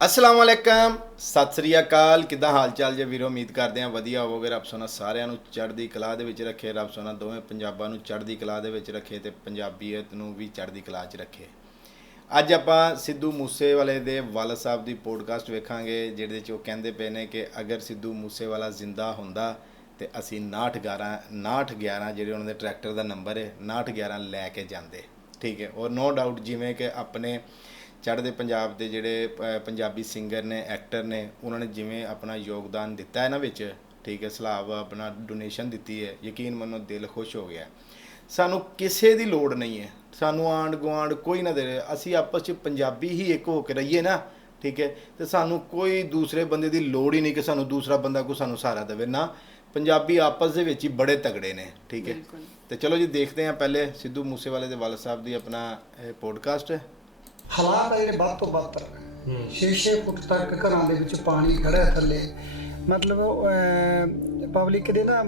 ਅਸਲਾਮ ਵਾਲੇਕਮ ਸਤਿ ਸ੍ਰੀ ਅਕਾਲ। ਕਿਦਾਂ ਹਾਲ ਚਾਲ ਜੇ ਵੀਰੋ? ਉਮੀਦ ਕਰਦੇ ਆ ਵਧੀਆ ਹੋਵੋਗੇ। ਰੱਬ ਸੋਨਾ ਸਾਰਿਆਂ ਨੂੰ ਚੜ੍ਹਦੀ ਕਲਾ ਦੇ ਵਿੱਚ ਰੱਖੇ। ਰੱਬ ਸੋਨਾ ਦੋਵੇਂ ਪੰਜਾਬਾਂ ਨੂੰ ਚੜ੍ਹਦੀ ਕਲਾ ਦੇ ਵਿੱਚ ਰੱਖੇ ਤੇ ਪੰਜਾਬੀਅਤ ਨੂੰ ਵੀ ਚੜ੍ਹਦੀ ਕਲਾ 'ਚ ਰੱਖੇ। ਅੱਜ ਆਪਾਂ ਸਿੱਧੂ ਮੂਸੇਵਾਲੇ ਦੇ ਵਾਲਾ ਸਾਹਿਬ ਦੀ ਪੋਡਕਾਸਟ ਵੇਖਾਂਗੇ, ਜਿਹਦੇ 'ਚ ਉਹ ਕਹਿੰਦੇ ਪਏ ਨੇ ਕਿ ਅਗਰ ਸਿੱਧੂ ਮੂਸੇਵਾਲਾ ਜ਼ਿੰਦਾ ਹੁੰਦਾ ਤੇ ਅਸੀਂ 6911 6911 ਜਿਹੜੇ ਉਹਨਾਂ ਦੇ ਟਰੈਕਟਰ ਦਾ ਨੰਬਰ ਹੈ 6911 ਲੈ ਕੇ ਜਾਂਦੇ। ਠੀਕ ਹੈ? ਔਰ ਨੋ ਡਾਊਟ ਜਿਵੇਂ ਕਿ ਆਪਣੇ ਚੜ੍ਹਦੇ ਪੰਜਾਬ ਦੇ ਜਿਹੜੇ ਪੰਜਾਬੀ ਸਿੰਗਰ ਨੇ ਐਕਟਰ ਨੇ ਉਹਨਾਂ ਨੇ ਜਿਵੇਂ ਆਪਣਾ ਯੋਗਦਾਨ ਦਿੱਤਾ ਹੈ ਨਾ ਵਿੱਚ ਠੀਕ ਹੈ ਸਲਾਬ ਆਪਣਾ ਡੋਨੇਸ਼ਨ ਦਿੱਤੀ ਹੈ ਯਕੀਨ ਮੰਨੋ ਦਿਲ ਖੁਸ਼ ਹੋ ਗਿਆ। ਸਾਨੂੰ ਕਿਸੇ ਦੀ ਲੋੜ ਨਹੀਂ ਹੈ ਸਾਨੂੰ ਆਂਡ ਗੁਆਂਢ ਕੋਈ ਨਾ ਦੇ। ਅਸੀਂ ਆਪਸ ਚ ਪੰਜਾਬੀ ਹੀ ਇੱਕ ਹੋ ਕੇ ਰਹੀਏ ਨਾ ਠੀਕ ਹੈ ਤੇ ਸਾਨੂੰ ਕੋਈ ਦੂਸਰੇ ਬੰਦੇ ਦੀ ਲੋੜ ਹੀ ਨਹੀਂ ਕਿ ਸਾਨੂੰ ਦੂਸਰਾ ਬੰਦਾ ਕੋਈ ਸਾਨੂੰ ਸਹਾਰਾ ਦੇਵੇ। ਨਾ ਪੰਜਾਬੀ ਆਪਸ ਦੇ ਵਿੱਚ ਹੀ ਬੜੇ ਤਗੜੇ ਨੇ ਠੀਕ ਹੈ। ਤੇ ਚਲੋ ਜੀ ਦੇਖਦੇ ਹਾਂ ਪਹਿਲੇ ਸਿੱਧੂ ਮੂਸੇਵਾਲੇ ਦੇ ਵਾਲਾ ਸਾਹਿਬ ਦੀ ਆਪਣਾ ਪੋਡਕਾਸਟ ਹਾਲਾਤ ਆ ਜਿਹੜੇ ਵੱਧ ਤੋਂ ਬੱਤਰ ਨੇ 6-6 ਫੁੱਟ ਤੱਕ ਘਰਾਂ ਦੇ ਵਿੱਚ ਪਾਣੀ ਖੜਾ ਹੈ ਥੱਲੇ। ਮਤਲਬ ਪਬਲਿਕ ਦੇ ਨਾ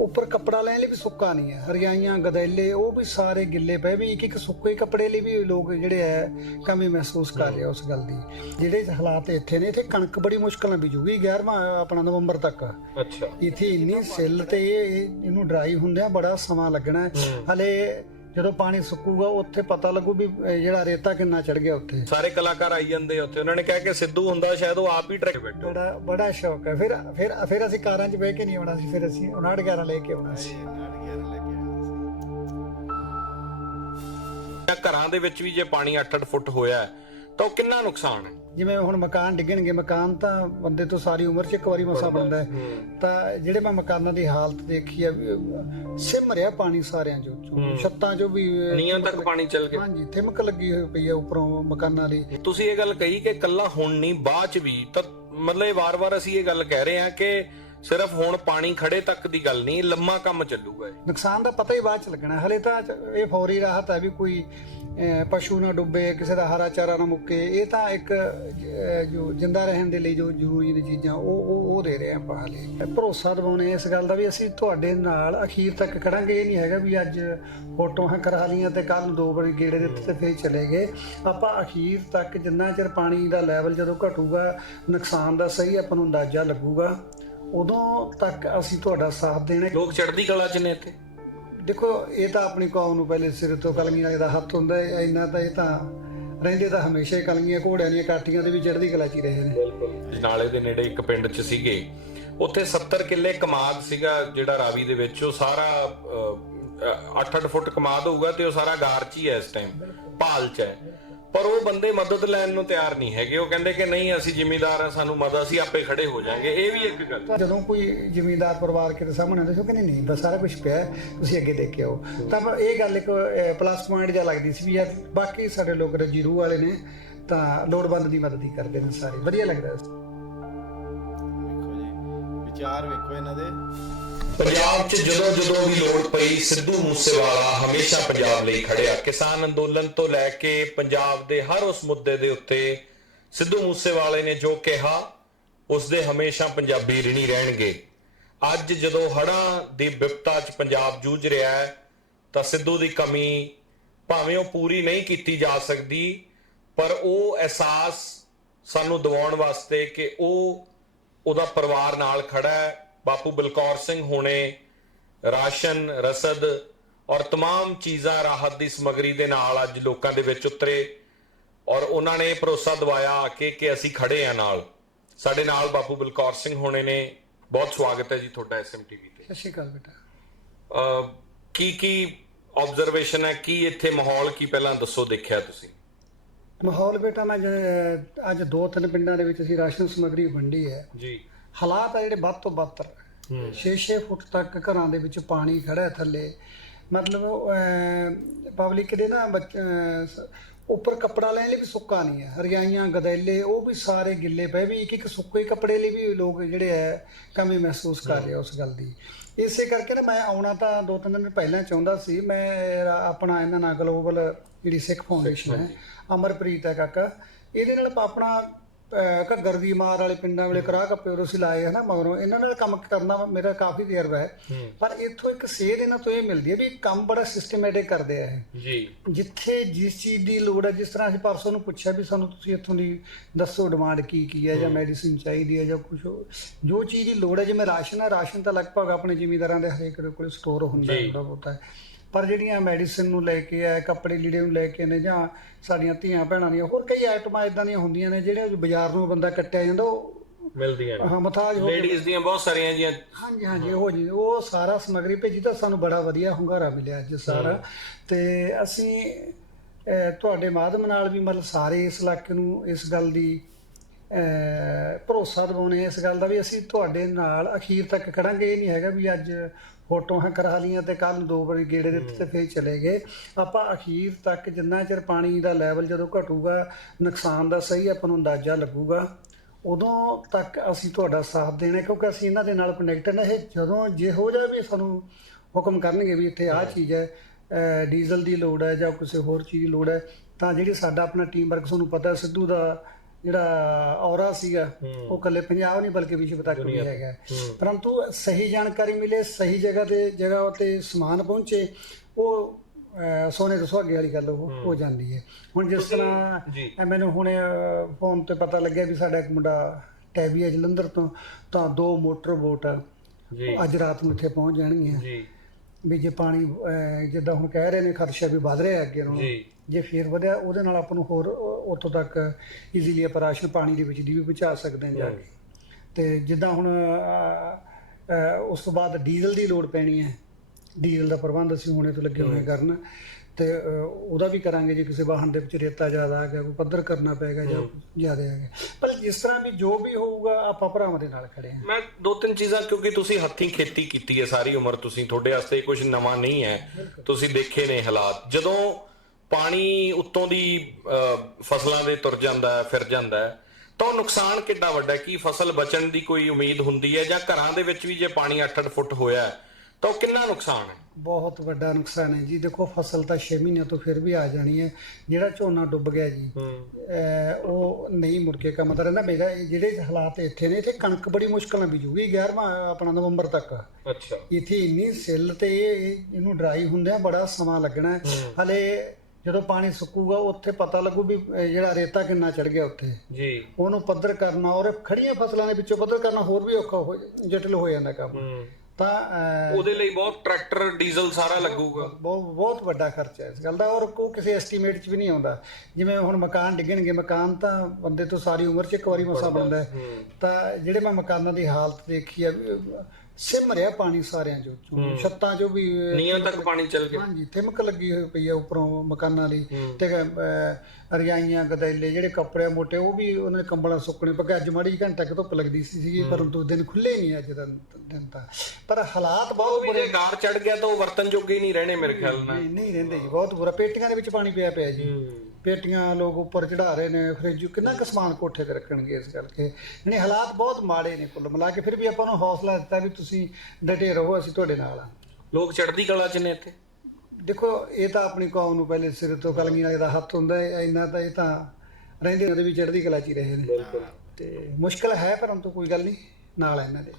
ਉੱਪਰ ਕੱਪੜਾ ਲੈਣ ਲਈ ਵੀ ਸੁੱਕਾ ਨਹੀਂ ਹੈ। ਹਰਿਆਈਆਂ ਗਦੈਲੇ ਉਹ ਵੀ ਸਾਰੇ ਗਿੱਲੇ ਪਏ। ਵੀ ਇੱਕ ਇੱਕ ਸੁੱਕੇ ਕੱਪੜੇ ਲਈ ਵੀ ਲੋਕ ਜਿਹੜੇ ਹੈ ਕਮੀ ਮਹਿਸੂਸ ਕਰ ਰਹੇ ਉਸ ਗੱਲ ਦੀ। ਜਿਹੜੇ ਹਾਲਾਤ ਇੱਥੇ ਨੇ ਇੱਥੇ ਕਣਕ ਬੜੀ ਮੁਸ਼ਕਲ ਨਾਲ ਬੀਜੂਗੀ 11ਵਾਂ ਆਪਣਾ ਨਵੰਬਰ ਤੱਕ। ਅੱਛਾ। ਇੱਥੇ ਇੰਨੀ ਸਿੱਲ ਤੇ ਇਹ ਇਹ- ਇਹਨੂੰ ਡਰਾਈ ਹੁੰਦਿਆਂ ਬੜਾ ਸਮਾਂ ਲੱਗਣਾ ਹਲੇ ਜਦੋਂ ਪਾਣੀ ਸੁੱਕੂਗਾ ਉੱਥੇ ਪਤਾ ਲੱਗੂ ਵੀ ਅਹ, ਜਿਹੜਾ ਰੇਤਾ ਕਿੰਨਾ ਚੜ ਗਿਆ ਉੱਥੇ। ਸਾਰੇ ਕਲਾਕਾਰ ਆਈ ਜਾਂਦੇ ਆ ਉੱਥੇ। ਉਹਨਾਂ ਨੇ ਕਿਹਾ ਕਿ ਸਿੱਧੂ ਹੁੰਦਾ ਸ਼ਾਇਦ ਉਹ ਆਪ ਹੀ ਟਰੈਕ ਬੈਠੋ ਬੜਾ ਬੜਾ ਸ਼ੌਕ ਹੈ। ਫਿਰ ਫਿਰ ਫਿਰ ਅਸੀਂ ਕਾਰਾਂ 'ਚ ਬਹਿ ਕੇ ਨਹੀਂ ਆਉਣਾ ਸੀ ਫਿਰ ਅਸੀਂ 59 11 ਲੈ ਕੇ ਆਉਣਾ ਸੀ। ਜਾਂ ਘਰਾਂ ਦੇ ਵਿੱਚ ਵੀ ਜੇ ਪਾਣੀ 8-8 ਫੁੱਟ ਹੋਇਆ ਹੈ, ਤਾਂ ਉਹ ਕਿੰਨਾ ਨੁਕਸਾਨ ਹੈ? ਜਿਵੇਂ ਹੁਣ ਮਕਾਨ ਡਿੱਗਣਗੇ ਮਕਾਨ ਤਾਂ ਬੰਦੇ ਤੋਂ ਸਾਰੀ ਉਮਰ 'ਚ ਇੱਕ ਵਾਰੀ ਮਸਾ ਬਣਦਾ ਹੈ। ਤਾਂ ਜਿਹੜੇ ਮੈਂ ਮਕਾਨਾਂ ਦੀ ਹਾਲਤ ਦੇਖੀ ਆ ਸਿਮ ਰਿਹਾ ਪਾਣੀ ਸਾਰਿਆਂ 'ਚੋਂ। ਛੱਤਾਂ 'ਚੋਂ ਵੀ ਨੀਆਂ ਤੱਕ ਪਾਣੀ ਚੱਲ ਗਿਆ। ਹਾਂਜੀ ਥਿਮਕ ਲੱਗੀ ਹੋਈ ਪਈ ਆ ਉੱਪਰੋਂ ਮਕਾਨਾਂ ਦੀ। ਤੁਸੀਂ ਇਹ ਗੱਲ ਕਹੀ ਕਿ ਕੱਲਾ ਹੁਣ ਨਹੀਂ ਬਾਅਦ ਚ ਵੀ ਤਾਂ ਮਤਲਬ ਇਹ ਵਾਰ-ਵਾਰ ਅਸੀਂ ਇਹ ਗੱਲ ਕਹਿ ਰਹੇ ਹਾਂ ਕਿ ਸਿਰਫ ਹੁਣ ਪਾਣੀ ਖੜੇ ਤੱਕ ਦੀ ਗੱਲ ਨਹੀਂ, ਲੰਮਾ ਕੰਮ ਚੱਲੂਗਾ ਇਹ। ਨੁਕਸਾਨ ਦਾ ਪਤਾ ਹੀ ਬਾਅਦ ਚ ਲੱਗਣਾ। ਹਲੇ ਤਾਂ ਇਹ ਫੌਰੀ ਰਾਹਤ ਹੈ ਵੀ ਕੋਈ ਪਸ਼ੂ ਨਾ ਡੁੱਬੇ, ਕਿਸੇ ਦਾ ਹਰਾ ਚਾਰਾ ਨਾ ਮੁੱਕੇ। ਇਹ ਤਾਂ ਇੱਕ ਜੋ ਜਿੰਦਾ ਰਹਿਣ ਦੇ ਲਈ ਜੋ ਜ਼ਰੂਰੀ ਨੇ ਚੀਜ਼ਾਂ, ਉਹ ਉਹ ਉਹ ਦੇ ਰਹੇ ਆਪਾਂ ਹਾਲੇ। ਭਰੋਸਾ ਦਿਵਾਉਣੇ ਇਸ ਗੱਲ ਦਾ ਵੀ ਅਸੀਂ ਤੁਹਾਡੇ ਨਾਲ ਅਖੀਰ ਤੱਕ ਖੜਾਂਗੇ ਇਹ ਨਹੀਂ ਹੈਗਾ ਵੀ ਅੱਜ ਫੋਟੋਆਂ ਕਰਾ ਲੀਆਂ ਤੇ ਕੱਲ ਨੂੰ ਦੋ ਵਾਰੀ ਗੇੜੇ ਦੇ ਉੱਤੇ ਫੇਰ ਚਲੇ ਗਏ। ਆਪਾਂ ਅਖੀਰ ਤੱਕ ਜਿੰਨਾ ਚਿਰ ਪਾਣੀ ਦਾ ਲੈਵਲ ਜਦੋਂ ਘਟੂਗਾ, ਨੁਕਸਾਨ ਦਾ ਸਹੀ ਆਪਾਂ ਨੂੰ ਅੰਦਾਜ਼ਾ ਲੱਗੂਗਾ। ਉਦੋਂ ਤੱਕ ਅਸੀਂ ਤੁਹਾਡਾ ਸਾਥ ਦੇਣਾ ਲੋਕ ਚੜ੍ਹਦੀ ਕਲਾ ਚ ਨੇ ਇੱਥੇ। ਦੇਖੋ ਇਹ ਤਾਂ ਆਪਣੀ ਕੌਮ ਨੂੰ ਪਹਿਲੇ ਸਿਰ ਤੋਂ ਕਲਗੀਆਂ ਵਾਲੇ ਦਾ ਹੱਥ ਹੁੰਦਾ ਹੈ ਇੰਨਾ ਤਾਂ ਇਹ ਤਾਂ ਰਹਿੰਦੇ ਤਾਂ ਹਮੇਸ਼ਾ ਹੀ ਕਲਗੀਆਂ ਘੋੜਿਆਂ ਦੀਆਂ ਕਾਠੀਆਂ ਦੇ ਵੀ ਚੜ੍ਹਦੀ ਕਲਾ ਚ ਹੀ ਰਹੇ ਨੇ। ਬਿਲਕੁਲ। ਨਾਲੇ ਦੇ ਨੇੜੇ ਇੱਕ ਪਿੰਡ ਚ ਸੀਗੇ। ਉੱਥੇ 70 ਕਿੱਲੇ ਕਮਾਦ ਸੀਗਾ ਜਿਹੜਾ ਰਾਵੀ ਦੇ ਵਿੱਚ। ਉਹ ਸਾਰਾ 8-8 ਫੁੱਟ ਕਮਾਦ ਹੋਊਗਾ ਤੇ ਉਹ ਸਾਰਾ ਗਾਰ ਚ ਹੀ ਹੈ ਇਸ ਟਾਈਮ ਭਾਲ ਚ ਹੈ। ਪਰ ਉਹ ਬੰਦੇ ਮਦਦ ਲੈਣ ਨੂੰ ਤਿਆਰ ਨਹੀਂ ਹੈਗੇ। ਉਹ ਕਹਿੰਦੇ ਕਿ ਨਹੀਂ ਅਸੀਂ ਜ਼ਿਮੀਂਦਾਰ ਆ ਸਾਨੂੰ ਮਦਦ ਅਸੀਂ ਆਪੇ ਖੜੇ ਹੋ ਜਾਾਂਗੇ। ਇਹ ਵੀ ਇੱਕ ਗੱਲ। ਜਦੋਂ ਕੋਈ ਜ਼ਿਮੀਂਦਾਰ ਪਰਿਵਾਰ ਕਿਤੇ ਸਾਹਮਣੇ ਆਉਂਦਾ ਸੀ ਉਹ ਕਹਿੰਦੇ ਨਹੀਂ ਬਸ ਸਾਰਾ ਕੁਝ ਪਿਆ ਹੈ, ਤੁਸੀਂ ਅੱਗੇ ਦੇਖ ਕੇ ਆਓ ਤਾਂ ਪਰ ਇਹ ਗੱਲ ਇੱਕ ਪਲੱਸ ਪੁਆਇੰਟ ਜਿਹਾ ਲੱਗਦੀ ਸੀ ਵੀ ਯਾਰ ਬਾਕੀ ਸਾਡੇ ਲੋਕ ਰਜੀ ਰੂਹ ਵਾਲੇ ਨੇ ਤਾਂ ਲੋੜਵੰਦ ਦੀ ਮਦਦ ਹੀ ਕਰਦੇ ਨੇ ਸਾਰੇ। ਵਧੀਆ ਲੱਗਦਾ ਸੀ। ਵੇਖੋ ਜੀ ਵਿਚਾਰ ਵੇਖੋ ਇਹਨਾਂ ਦੇ। ਪੰਜਾਬ 'ਚ ਜਦੋਂ ਜਦੋਂ ਵੀ ਲੋੜ ਪਈ ਸਿੱਧੂ ਮੂਸੇਵਾਲਾ ਹਮੇਸ਼ਾ ਪੰਜਾਬ ਲਈ ਖੜਿਆ ਕਿਸਾਨ ਅੰਦੋਲਨ ਤੋਂ ਲੈ ਕੇ ਪੰਜਾਬ ਦੇ ਹਰ ਉਸ ਮੁੱਦੇ ਦੇ ਉੱਤੇ ਸਿੱਧੂ ਮੂਸੇਵਾਲੇ ਨੇ ਜੋ ਕਿਹਾ ਉਸ ਦੇ ਹਮੇਸ਼ਾ ਪੰਜਾਬੀ ਰਿਣੀ ਰਹਿਣਗੇ। ਅੱਜ ਜਦੋਂ ਹੜਾਂ ਦੀ ਵਿਪਤਾ 'ਚ ਪੰਜਾਬ ਜੂਝ ਰਿਹਾ ਹੈ, ਤਾਂ ਸਿੱਧੂ ਦੀ ਕਮੀ ਭਾਵੇਂ ਉਹ ਪੂਰੀ ਨਹੀਂ ਕੀਤੀ ਜਾ ਸਕਦੀ, ਪਰ ਉਹ ਅਹਿਸਾਸ ਸਾਨੂੰ ਦਿਵਾਉਣ ਵਾਸਤੇ ਕਿ ਉਹ ਉਹਦਾ ਪਰਿਵਾਰ ਨਾਲ ਖੜਾ ਹੈ। ਬਾਪੂ ਬਲਕੌਰ ਸਿੰਘ ਹੋਣੇ ਰਾਸ਼ਨ ਰਸਦ ਔਰ तमाम ਚੀਜ਼ਾਂ ਰਾਹਤ ਦੀ ਸਮਗਰੀ ਦੇ ਨਾਲ ਅੱਜ ਲੋਕਾਂ ਦੇ ਵਿੱਚ ਉਤਰੇ ਔਰ ਉਹਨਾਂ ਨੇ ਇਹ ਭਰੋਸਾ ਦਿਵਾਇਆ ਕਿ ਕਿ ਅਸੀਂ ਖੜੇ ਆ ਨਾਲ ਸਾਡੇ ਨਾਲ ਬਾਪੂ ਬਲਕੌਰ ਸਿੰਘ ਹੋਣੇ ਨੇ ਬਹੁਤ ਸਵਾਗਤ ਹੈ ਜੀ ਤੁਹਾਡਾ ਐਸਐਮਟੀਵੀ ਤੇ ਸਤਿ ਸ਼੍ਰੀ ਅਕਾਲ ਬੇਟਾ ਅਹ, ਕੀ ਕੀ ਆਬਜ਼ਰਵੇਸ਼ਨ ਹੈ ਕੀ ਇੱਥੇ ਮਾਹੌਲ ਕੀ ਪਹਿਲਾਂ ਦੱਸੋ ਦੇਖਿਆ ਤੁਸੀਂ ਮਾਹੌਲ ਬੇਟਾ ਮੈਂ ਜਿਹੜੇ ਅੱਜ ਦੋ ਤਿੰਨ ਪਿੰਡਾਂ ਦੇ ਵਿੱਚ ਅਸੀਂ ਰਾਸ਼ਨ ਸਮੱਗਰੀ ਵੰਡੀ ਹੈ ਜੀ ਹਾਲਾਤ ਆ ਜਿਹੜੇ ਵੱਧ ਤੋਂ ਬੱਤਰ 6-6 ਫੁੱਟ ਤੱਕ ਘਰਾਂ ਦੇ ਵਿੱਚ ਪਾਣੀ ਖੜਾ ਹੈ ਥੱਲੇ। ਮਤਲਬ ਪਬਲਿਕ ਦੇ ਨਾ ਉੱਪਰ ਕੱਪੜਾ ਲੈਣ ਲਈ ਵੀ ਸੁੱਕਾ ਨਹੀਂ ਹੈ। ਹਰਿਆਈਆਂ ਗਦੈਲੇ ਉਹ ਵੀ ਸਾਰੇ ਗਿੱਲੇ ਪਏ। ਵੀ ਇੱਕ ਇੱਕ ਸੁੱਕੇ ਕੱਪੜੇ ਲਈ ਵੀ ਲੋਕ ਜਿਹੜੇ ਹੈ ਕਮੀ ਮਹਿਸੂਸ ਕਰ ਰਹੇ ਉਸ ਗੱਲ ਦੀ। ਇਸੇ ਕਰਕੇ ਨਾ ਮੈਂ ਆਉਣਾ ਤਾਂ ਦੋ ਤਿੰਨ ਦਿਨ ਪਹਿਲਾਂ ਚਾਹੁੰਦਾ ਸੀ। ਮੈਂ ਆਪਣਾ ਇਹਨਾਂ ਨਾਲ ਗਲੋਬਲ ਜਿਹੜੀ ਸਿੱਖ ਫਾਊਂਡੇਸ਼ਨ ਹੈ ਅਮਰਪ੍ਰੀਤ ਹੈ ਕਾਕਾ। ਇਹਦੇ ਨਾਲ ਆਪਾਂ ਆਪਣਾ ਘੱਗਰ ਦੀ ਮਾਰ ਵਾਲੇ ਪਿੰਡਾਂ ਵੇਲੇ ਕਰਾਹ ਕੱਪੇ ਉਦੋਂ ਅਸੀਂ ਲਾਏ ਹਨਾ ਮਗਰੋਂ। ਇਹਨਾਂ ਨਾਲ ਕੰਮ ਕਰਨਾ ਮੇਰਾ ਕਾਫੀ ਤਜਰਬਾ ਹੈ। ਪਰ ਇੱਥੋਂ ਇੱਕ ਸੇਧ ਇਹਨਾਂ ਤੋਂ ਇਹ ਮਿਲਦੀ ਹੈ ਵੀ ਕੰਮ ਬੜਾ ਸਿਸਟਮੈਟਿਕ ਕਰਦੇ ਆ ਇਹ। ਜੀ। ਜਿੱਥੇ ਜਿਸ ਚੀਜ਼ ਦੀ ਲੋੜ ਹੈ ਜਿਸ ਤਰ੍ਹਾਂ ਅਸੀਂ ਪਰਸੋਂ ਨੂੰ ਪੁੱਛਿਆ ਵੀ ਸਾਨੂੰ ਤੁਸੀਂ ਇੱਥੋਂ ਦੀ ਦੱਸੋ ਡਿਮਾਂਡ ਕੀ ਕੀ ਹੈ ਜਾਂ ਮੈਡੀਸਿਨ ਚਾਹੀਦੀ ਹੈ ਜਾਂ ਕੁਝ ਜੋ ਚੀਜ਼ ਦੀ ਲੋੜ ਹੈ ਜਿਵੇਂ ਰਾਸ਼ਨ ਹੈ ਰਾਸ਼ਨ ਤਾਂ ਲਗਭਗ ਆਪਣੇ ਜ਼ਿਮੀਂਦਾਰਾਂ ਦੇ ਹਰੇਕ ਦੇ ਕੋਲ ਸਟੋਰ ਹੁੰਦਾ ਜੀ। ਥੋੜਾ ਬਹੁਤਾ। ਹੈ ਪਰ ਜਿਹੜੀਆਂ ਮੈਡੀਸਿਨ ਨੂੰ ਲੈ ਕੇ ਆ ਕੱਪੜੇ ਲੀੜੇ ਨੂੰ ਲੈ ਕੇ ਨੇ ਜਾਂ ਸਾਡੀਆਂ ਧੀਆਂ ਭੈਣਾਂ ਦੀਆਂ ਹੋਰ ਕਈ ਆਈਟਮਾਂ ਇਦਾਂ ਦੀਆਂ ਹੁੰਦੀਆਂ ਨੇ ਜਿਹੜੇ ਬਾਜ਼ਾਰ ਨੂੰ ਬੰਦਾ ਕੱਟਿਆ ਜਾਂਦਾ ਉਹ ਮਿਲਦੀਆਂ ਨੇ। ਹਾਂ ਮਥਾਜ ਹੋ ਲੇਡੀਜ਼ ਦੀਆਂ ਬਹੁਤ ਸਾਰੀਆਂ ਜੀਆਂ। ਹਾਂਜੀ ਹਾਂਜੀ ਉਹ ਜੀ ਉਹ ਸਾਰਾ ਸਮਗਰੀ ਭੇਜੀ ਤਾਂ ਸਾਨੂੰ ਬੜਾ ਵਧੀਆ ਹੁੰਗਾਰਾ ਮਿਲਿਆ ਅੱਜ ਸਾਰਾ। ਤੇ ਅਸੀਂ ਤੁਹਾਡੇ ਮਾਧਮ ਨਾਲ ਵੀ ਮਤਲਬ ਸਾਰੇ ਇਸ ਇਲਾਕੇ ਨੂੰ ਇਸ ਗੱਲ ਦੀ ਭਰੋਸਾ ਦਿਵਾਉਣੇ ਇਸ ਗੱਲ ਦਾ ਵੀ ਅਸੀਂ ਤੁਹਾਡੇ ਨਾਲ ਅਖੀਰ ਤੱਕ ਖੜਾਂਗੇ। ਇਹ ਨਹੀਂ ਹੈਗਾ ਵੀ ਅੱਜ ਫੋਟੋਆਂ ਕਰਾ ਲੀਆਂ ਤੇ ਕੱਲ ਦੋ ਵਾਰੀ ਗੇੜੇ ਦਿੱਤੇ ਤੇ ਫੇਰ ਚਲੇ ਗਏ। ਆਪਾਂ ਅਖੀਰ ਤੱਕ ਜਿੰਨਾ ਚਿਰ ਪਾਣੀ ਦਾ ਲੈਵਲ ਜਦੋਂ ਘਟੂਗਾ, ਨੁਕਸਾਨ ਦਾ ਸਹੀ ਆਪਾਂ ਨੂੰ ਅੰਦਾਜ਼ਾ ਲੱਗੂਗਾ। ਉਦੋਂ ਤੱਕ ਅਸੀਂ ਤੁਹਾਡਾ ਸਾਥ ਦੇਣਾ ਕਿਉਂਕਿ ਅਸੀਂ ਇਹਨਾਂ ਦੇ ਨਾਲ ਕਨੈਕਟਡ ਹਾਂ ਇਹ ਜਦੋਂ ਜੇ ਹੋ ਜਾਵੇ ਵੀ ਸਾਨੂੰ ਹੁਕਮ ਕਰਨਗੇ ਵੀ ਇੱਥੇ ਆਹ ਚੀਜ਼ ਹੈ ਡੀਜ਼ਲ ਦੀ ਲੋੜ ਹੈ ਜਾਂ ਕਿਸੇ ਹੋਰ ਚੀਜ਼ ਦੀ ਲੋੜ ਹੈ, ਤਾਂ ਜਿਹੜੀ ਸਾਡਾ ਆਪਣਾ ਟੀਮ ਵਰਕ ਤੁਹਾਨੂੰ ਪਤਾ ਸਿੱਧੂ ਦਾ ਜਿਹੜਾ ਔਰਾ ਸੀਗਾ ਉਹ ਕੱਲੇ ਪੰਜਾਬ ਨਹੀਂ ਬਲਕਿ ਵਿਸ਼ਵ ਤੱਕ ਵੀ ਹੈਗਾ। ਪਰੰਤੂ ਸਹੀ ਜਾਣਕਾਰੀ ਮਿਲੇ ਸਹੀ ਜਗ੍ਹਾ ਤੇ ਜਗ੍ਹਾ ਉਤੇ ਸਮਾਨ ਪਹੁੰਚੇ ਉਹ ਸੋਨੇ ਤੋਂ ਸੁਹਾਗੇ ਵਾਲੀ ਗੱਲ ਉਹ ਹੋ। ਜਾਂਦੀ ਹੈ। ਹੁਣ ਜਿਸ ਤਰ੍ਹਾਂ ਮੈਨੂੰ ਹੁਣੇ ਫੋਨ ਤੇ ਪਤਾ ਲੱਗਿਆ ਵੀ ਸਾਡਾ ਇੱਕ ਮੁੰਡਾ ਟੈਬੀ ਹੈ ਜਲੰਧਰ ਤੋਂ ਤਾਂ ਦੋ ਮੋਟਰ ਬੋਟ ਅੱਜ ਰਾਤ ਨੂੰ ਇੱਥੇ ਪਹੁੰਚ ਜਾਣਗੀਆਂ। ਜੀ। ਵੀ ਜੇ ਪਾਣੀ ਜਿੱਦਾਂ ਹੁਣ ਕਹਿ ਰਹੇ ਨੇ ਖਰਚਾ ਵੀ ਵਧ ਰਿਹਾ ਅੱਗੇ ਨੂੰ ਜੀ। ਜੇ ਫੇਰ ਵਧਿਆ ਉਹਦੇ ਨਾਲ ਆਪਾਂ ਨੂੰ ਹੋਰ ਉੱਥੋਂ ਤੱਕ ਈਜ਼ੀਲੀ ਆਪਾਂ ਰਾਸ਼ਨ ਪਾਣੀ ਦੇ ਵਿੱਚ ਦੀ ਵੀ ਪਹੁੰਚਾ ਸਕਦੇ ਹਾਂ ਜਾ ਕੇ। ਤੇ ਜਿੱਦਾਂ ਹੁਣ ਉਸ ਤੋਂ ਬਾਅਦ ਡੀਜ਼ਲ ਦੀ ਲੋੜ ਪੈਣੀ ਹੈ। ਡੀਜ਼ਲ ਦਾ ਪ੍ਰਬੰਧ ਅਸੀਂ ਹੁਣੇ ਤੋਂ ਲੱਗੇ ਹੋਏ ਕਰਨ। ਤੇ ਉਹਦਾ ਵੀ ਕਰਾਂਗੇ ਜੇ ਕਿਸੇ ਵਾਹਨ ਦੇ ਵਿੱਚ ਰੇਤਾ ਜ਼ਿਆਦਾ ਆ ਗਿਆ ਕੋਈ ਪੱਧਰ ਕਰਨਾ ਪਏਗਾ ਜਾਂ ਜ਼ਿਆਦਾ ਆ ਗਿਆ। ਪਰ ਜਿਸ ਤਰ੍ਹਾਂ ਵੀ ਜੋ ਵੀ ਹੋਊਗਾ ਆਪਾਂ ਭਰਾਵਾਂ ਦੇ ਨਾਲ ਖੜੇ ਹਾਂ। ਮੈਂ ਦੋ ਤਿੰਨ ਚੀਜ਼ਾਂ ਕਿਉਂਕਿ ਤੁਸੀਂ ਹੱਥੀਂ ਖੇਤੀ ਕੀਤੀ ਹੈ ਸਾਰੀ ਉਮਰ ਤੁਸੀਂ ਤੁਹਾਡੇ ਵਾਸਤੇ ਕੁਝ ਨਵਾਂ ਨਹੀਂ ਹੈ। ਤੁਸੀਂ ਦੇਖੇ ਨੇ ਹਾਲਾਤ। ਜਦੋਂ ਪਾਣੀ ਉੱਤੋਂ ਦੀ ਫਸਲਾਂ ਦੇ ਤੁਰ ਜਾਂਦਾ ਫਿਰ ਜਾਂਦਾ ਤਾਂ ਉਹ ਨੁਕਸਾਨ ਕਿੱਡਾ ਵੱਡਾ ਕੀ ਫਸਲ ਬਚਣ ਦੀ ਕੋਈ ਉਮੀਦ ਹੁੰਦੀ ਹੈ? ਜਾਂ ਘਰਾਂ ਦੇ ਵਿੱਚ ਵੀ ਜੇ ਪਾਣੀ 8-8 ਫੁੱਟ ਹੋਇਆ ਤਾਂ ਉਹ ਕਿੰਨਾ ਨੁਕਸਾਨ ਹੈ? ਬਹੁਤ ਵੱਡਾ ਨੁਕਸਾਨ ਹੈ ਜੀ। ਦੇਖੋ ਫਸਲ ਤਾਂ 6 ਮਹੀਨਿਆਂ ਤੋਂ ਫਿਰ ਵੀ ਆ ਜਾਣੀ ਹੈ। ਜਿਹੜਾ ਝੋਨਾ ਡੁੱਬ ਗਿਆ ਜੀ ਉਹ ਨਹੀਂ ਮੁੜ ਕੇ ਕੰਮ ਤਾਂ ਰਹਿੰਦਾ। ਮੇਰਾ ਜਿਹੜੇ ਹਾਲਾਤ ਇੱਥੇ ਨੇ ਇੱਥੇ ਕਣਕ ਬੜੀ ਮੁਸ਼ਕਲ ਨਾਲ ਬੀਜੂਗੀ 11ਵਾਂ ਆਪਣਾ ਨਵੰਬਰ ਤੱਕ। ਅੱਛਾ। ਇੱਥੇ ਇੰਨੀ ਸਿੱਲ ਤੇ ਇਹ- ਇਹਨੂੰ ਡਰਾਈ ਹੁੰਦਿਆਂ ਬੜਾ ਸਮਾਂ ਲੱਗਣਾ ਹਲੇ ਜਦੋਂ ਪਾਣੀ ਸੁੱਕੂਗਾ ਉੱਥੇ ਪਤਾ ਲੱਗੂ ਵੀ ਅਹ ਜਿਹੜਾ ਰੇਤਾ ਕਿੰਨਾ ਚੜ ਗਿਆ ਉੱਥੇ। ਜੀ। ਉਹਨੂੰ ਪੱਧਰ ਕਰਨਾ ਔਰ ਖੜੀਆਂ ਫਸਲਾਂ ਦੇ ਵਿੱਚੋਂ ਪੱਧਰ ਕਰਨਾ ਹੋਰ ਵੀ ਔਖਾ ਹੋ ਜਟਿਲ ਹੋ ਜਾਂਦਾ ਕੰਮ। ਹੂੰ। ਤਾਂ ਅਹ, ਉਹਦੇ ਲਈ ਬਹੁਤ ਟਰੈਕਟਰ ਡੀਜ਼ਲ ਸਾਰਾ ਲੱਗੂਗਾ। ਬਹੁਤ ਬਹੁਤ ਵੱਡਾ ਖਰਚਾ ਹੈ ਇਸ ਗੱਲ ਦਾ ਔਰ ਉਹ ਕਿਸੇ ਐਸਟੀਮੇਟ 'ਚ ਵੀ ਨਹੀਂ ਆਉਂਦਾ। ਜਿਵੇਂ ਹੁਣ ਮਕਾਨ ਡਿੱਗਣਗੇ ਮਕਾਨ ਤਾਂ ਬੰਦੇ ਤੋਂ ਸਾਰੀ ਉਮਰ 'ਚ ਇੱਕ ਵਾਰੀ ਮਸਾ ਬਣਦਾ ਹੈ। ਤਾਂ ਜਿਹੜੇ ਮੈਂ ਮਕਾਨਾਂ ਦੀ ਹਾਲਤ ਦੇਖੀ ਆ ਵੀ, ਅਹ, ਸਿਮ ਰਿਹਾ ਪਾਣੀ ਸਾਰਿਆਂ 'ਚੋਂ ਛੱਤਾਂ 'ਚੋਂ ਵੀ ਅਹ, ਨੀਆਂ ਤੱਕ ਪਾਣੀ ਚੱਲ ਗਿਆ। ਹਾਂਜੀ ਥਿਮਕ ਲੱਗੀ ਹੋਈ ਪਈ ਆ ਉੱਪਰੋਂ ਮਕਾਨਾਂ ਦੀ। ਤੇ ਅਹ, ਰਜਾਈਆਂ ਗਦੈਲੇ ਜਿਹੜੇ ਕੱਪੜੇ ਆ ਮੋਟੇ ਉਹ ਵੀ ਉਹਨਾਂ ਕੰਬਲਾਂ ਸੁੱਕਣੇ ਪੱਕੇ ਅੱਜ ਮਾੜੀ ਜਿਹੀ ਘੰਟਾ ਕੁ ਧੁੱਪ ਲੱਗਦੀ ਸੀ ਸੀਗੀ ਪਰੰਤੂ ਦਿਨ ਖੁੱਲੇ ਨਹੀਂ ਅੱਜ ਦਾ ਦਿਨ ਤਾਂ। ਪਰ ਹਾਲਾਤ ਬਹੁਤ ਵੀ ਜੇ ਗਾਰ ਚੜ ਗਿਆ ਤਾਂ ਉਹ ਵਰਤਨ ਜੋਗੇ ਹੀ ਨਹੀਂ ਰਹਿਣੇ ਮੇਰੇ ਖਿਆਲ ਨਾਲ। ਨਹੀਂ ਨਹੀਂ ਰਹਿੰਦੇ ਜੀ ਬਹੁਤ ਬੁਰਾ। ਪੇਟੀਆਂ ਦੇ ਵਿੱਚ ਪਾਣੀ ਪਿਆ ਪਿਆ ਜੀ। ਪੇਟੀਆਂ ਲੋਕ ਉੱਪਰ ਚੜਾ ਰਹੇ ਨੇ ਫ੍ਰਿਜ ਕਿੰਨਾ ਕੁ ਸਮਾਨ ਕੋਠੇ ਤੇ ਰੱਖਣਗੇ ਇਸ ਕਰਕੇ? ਨਹੀਂ ਹਾਲਾਤ ਬਹੁਤ ਮਾੜੇ ਨੇ ਕੁੱਲ ਮਿਲਾ ਕੇ ਫਿਰ ਵੀ ਆਪਾਂ ਨੂੰ ਹੌਸਲਾ ਦਿੱਤਾ ਵੀ ਤੁਸੀਂ ਡਟੇ ਰਹੋ ਅਸੀਂ ਤੁਹਾਡੇ ਨਾਲ ਆ। ਲੋਕ ਚੜ੍ਹਦੀ ਕਲਾ ਚ ਨੇ ਇੱਥੇ? ਦੇਖੋ ਇਹ ਤਾਂ ਆਪਣੀ ਕੌਮ ਨੂੰ ਪਹਿਲੇ ਸਿਰ ਤੋਂ ਕਲਗੀ ਵਾਲੇ ਦਾ ਹੱਥ ਹੁੰਦਾ ਹੈ ਇੰਨਾ ਤਾਂ ਇਹ ਤਾਂ ਰਹਿੰਦੇ ਉਹਦੇ ਵੀ ਚੜ੍ਹਦੀ ਕਲਾ 'ਚ ਹੀ ਰਹੇ ਨੇ। ਬਿਲਕੁਲ। ਤੇ ਮੁਸ਼ਕਲ ਹੈ ਪਰੰਤੂ ਕੋਈ ਗੱਲ ਨਹੀਂ ਨਾਲ ਹੈ ਇਹਨਾਂ ਦੇ।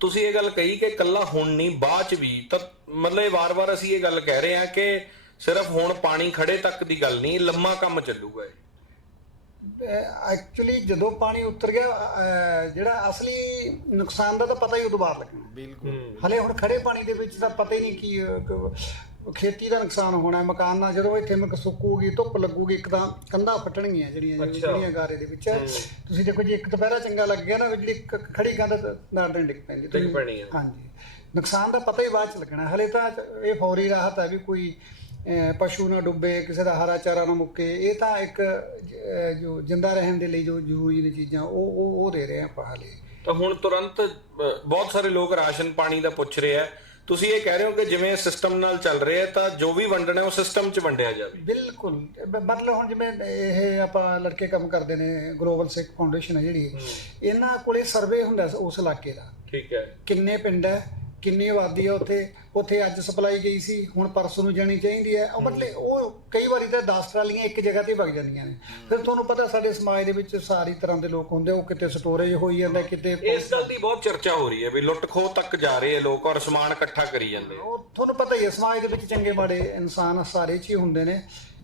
ਤੁਸੀਂ ਇਹ ਗੱਲ ਕਹੀ ਕਿ ਕੱਲਾ ਹੁਣ ਨਹੀਂ ਬਾਅਦ ਚ ਵੀ ਤਾਂ ਮਤਲਬ ਇਹ ਵਾਰ-ਵਾਰ ਅਸੀਂ ਇਹ ਗੱਲ ਕਹਿ ਰਹੇ ਹਾਂ ਕਿ ਸਿਰਫ ਹੁਣ ਪਾਣੀ ਖੜੇ ਤੱਕ ਦੀ ਗੱਲ ਨਹੀਂ ਲੰਮਾ ਕੰਮ ਚੱਲੂਗਾ ਇਹ। ਐਕਚੁਅਲੀ ਜਦੋਂ ਪਾਣੀ ਉਤਰ ਗਿਆ ਜਿਹੜਾ ਅਸਲੀ ਨੁਕਸਾਨ ਦਾ ਤਾਂ ਪਤਾ ਹੀ ਉਦੋਂ ਬਾਅਦ ਲੱਗਣਾ। ਬਿਲਕੁਲ। ਹਲੇ ਹੁਣ ਖੜੇ ਪਾਣੀ ਦੇ ਵਿੱਚ ਤਾਂ ਪਤਾ ਹੀ ਨਹੀਂ ਕੀ ਖੇਤੀ ਦਾ ਨੁਕਸਾਨ ਹੋਣਾ ਮਕਾਨ ਨਾਲ ਜਦੋਂ ਇੱਥੇ ਮਕ ਸੁੱਕੂਗੀ ਧੁੱਪ ਲੱਗੂਗੀ ਇੱਕ ਤਾਂ ਕੰਧਾਂ ਫਟਣਗੀਆਂ ਜਿਹੜੀਆਂ ਜਿਹੜੀਆਂ ਗਾਰੇ ਦੇ ਵਿੱਚ। ਤੁਸੀਂ ਦੇਖੋ ਜੀ ਇੱਕ ਦੁਪਹਿਰਾ ਚੰਗਾ ਲੱਗ ਗਿਆ ਨਾ ਜਿਹੜੀ ਖੜੀ ਕੰਧ ਨਾਲ ਦਿਨ ਡਿੱਗ ਪੈਂਦੀ। ਡਿੱਗ ਪੈਣੀ ਹੈ ਹਾਂਜੀ। ਨੁਕਸਾਨ ਦਾ ਪਤਾ ਹੀ ਬਾਅਦ ਚ ਲੱਗਣਾ। ਹਲੇ ਤਾਂ ਇਹ ਫੌਰੀ ਰਾਹਤ ਹੈ ਵੀ ਕੋਈ ਪਸ਼ੂ ਨਾ ਡੁੱਬੇ ਕਿਸੇ ਦਾ ਹਰਾ ਚਾਰਾ ਨਾ ਮੁੱਕੇ ਇਹ ਤਾਂ ਇੱਕ ਜੋ ਜਿੰਦਾ ਰਹਿਣ ਦੇ ਲਈ ਜੋ ਜ਼ਰੂਰੀ ਨੇ ਚੀਜ਼ਾਂ ਉਹ ਉਹ ਉਹ ਦੇ ਰਹੇ ਆਪਾਂ ਹਲੇ। ਤਾਂ ਹੁਣ ਤੁਰੰਤ ਬਹੁਤ ਸਾਰੇ ਲੋਕ ਰਾਸ਼ਨ ਪਾਣੀ ਦਾ ਪੁੱਛ ਰਹੇ ਆ। ਤੁਸੀਂ ਇਹ ਕਹਿ ਰਹੇ ਹੋ ਕਿ ਜਿਵੇਂ ਸਿਸਟਮ ਨਾਲ ਚੱਲ ਰਿਹਾ ਤਾਂ ਜੋ ਵੀ ਵੰਡਣਾ ਹੈ ਉਹ ਸਿਸਟਮ 'ਚ ਵੰਡਿਆ ਜਾਵੇ। ਬਿਲਕੁਲ। ਮਤਲਬ ਹੁਣ ਜਿਵੇਂ ਇਹ ਆਪਾਂ ਲੜਕੇ ਕੰਮ ਕਰਦੇ ਨੇ ਗਲੋਬਲ ਸਿੱਖ ਫਾਊਂਡੇਸ਼ਨ ਹੈ ਜਿਹੜੀ ਇਹਨਾਂ ਕੋਲੇ ਸਰਵੇ ਹੁੰਦਾ ਉਸ ਇਲਾਕੇ ਦਾ। ਠੀਕ ਹੈ। ਕਿੰਨੇ ਪਿੰਡ ਹੈ? ਕਿੰਨੀ ਆਬਾਦੀ ਆ ਉੱਥੇ ਉੱਥੇ ਅੱਜ ਸਪਲਾਈ ਗਈ ਸੀ ਹੁਣ ਪਰਸੋਂ ਨੂੰ ਜਾਣੀ ਚਾਹੀਦੀ ਹੈ। ਉਹ ਮਤਲਬ ਉਹ ਕਈ ਵਾਰੀ ਤਾਂ 10 ਟਰਾਲੀਆਂ ਇੱਕ ਜਗ੍ਹਾ ਤੇ ਵਗ ਜਾਂਦੀਆਂ ਨੇ। ਫਿਰ ਤੁਹਾਨੂੰ ਪਤਾ ਸਾਡੇ ਸਮਾਜ ਦੇ ਵਿੱਚ ਸਾਰੀ ਤਰ੍ਹਾਂ ਦੇ ਲੋਕ ਹੁੰਦੇ ਉਹ ਕਿਤੇ ਸਟੋਰੇਜ ਹੋਈ ਜਾਂਦਾ ਕਿਤੇ ਇਸ ਗੱਲ ਦੀ ਬਹੁਤ ਚਰਚਾ ਹੋ ਰਹੀ ਹੈ ਵੀ ਲੁੱਟ ਖੋਹ ਤੱਕ ਜਾ ਰਹੇ ਆ ਲੋਕ ਔਰ ਸਮਾਨ ਇਕੱਠਾ ਕਰੀ ਜਾਂਦੇ ਆ। ਉਹ ਤੁਹਾਨੂੰ ਪਤਾ ਹੀ ਹੈ ਸਮਾਜ ਦੇ ਵਿੱਚ ਚੰਗੇ ਮਾੜੇ ਇਨਸਾਨ ਸਾਰੇ ਚ ਹੀ ਹੁੰਦੇ ਨੇ।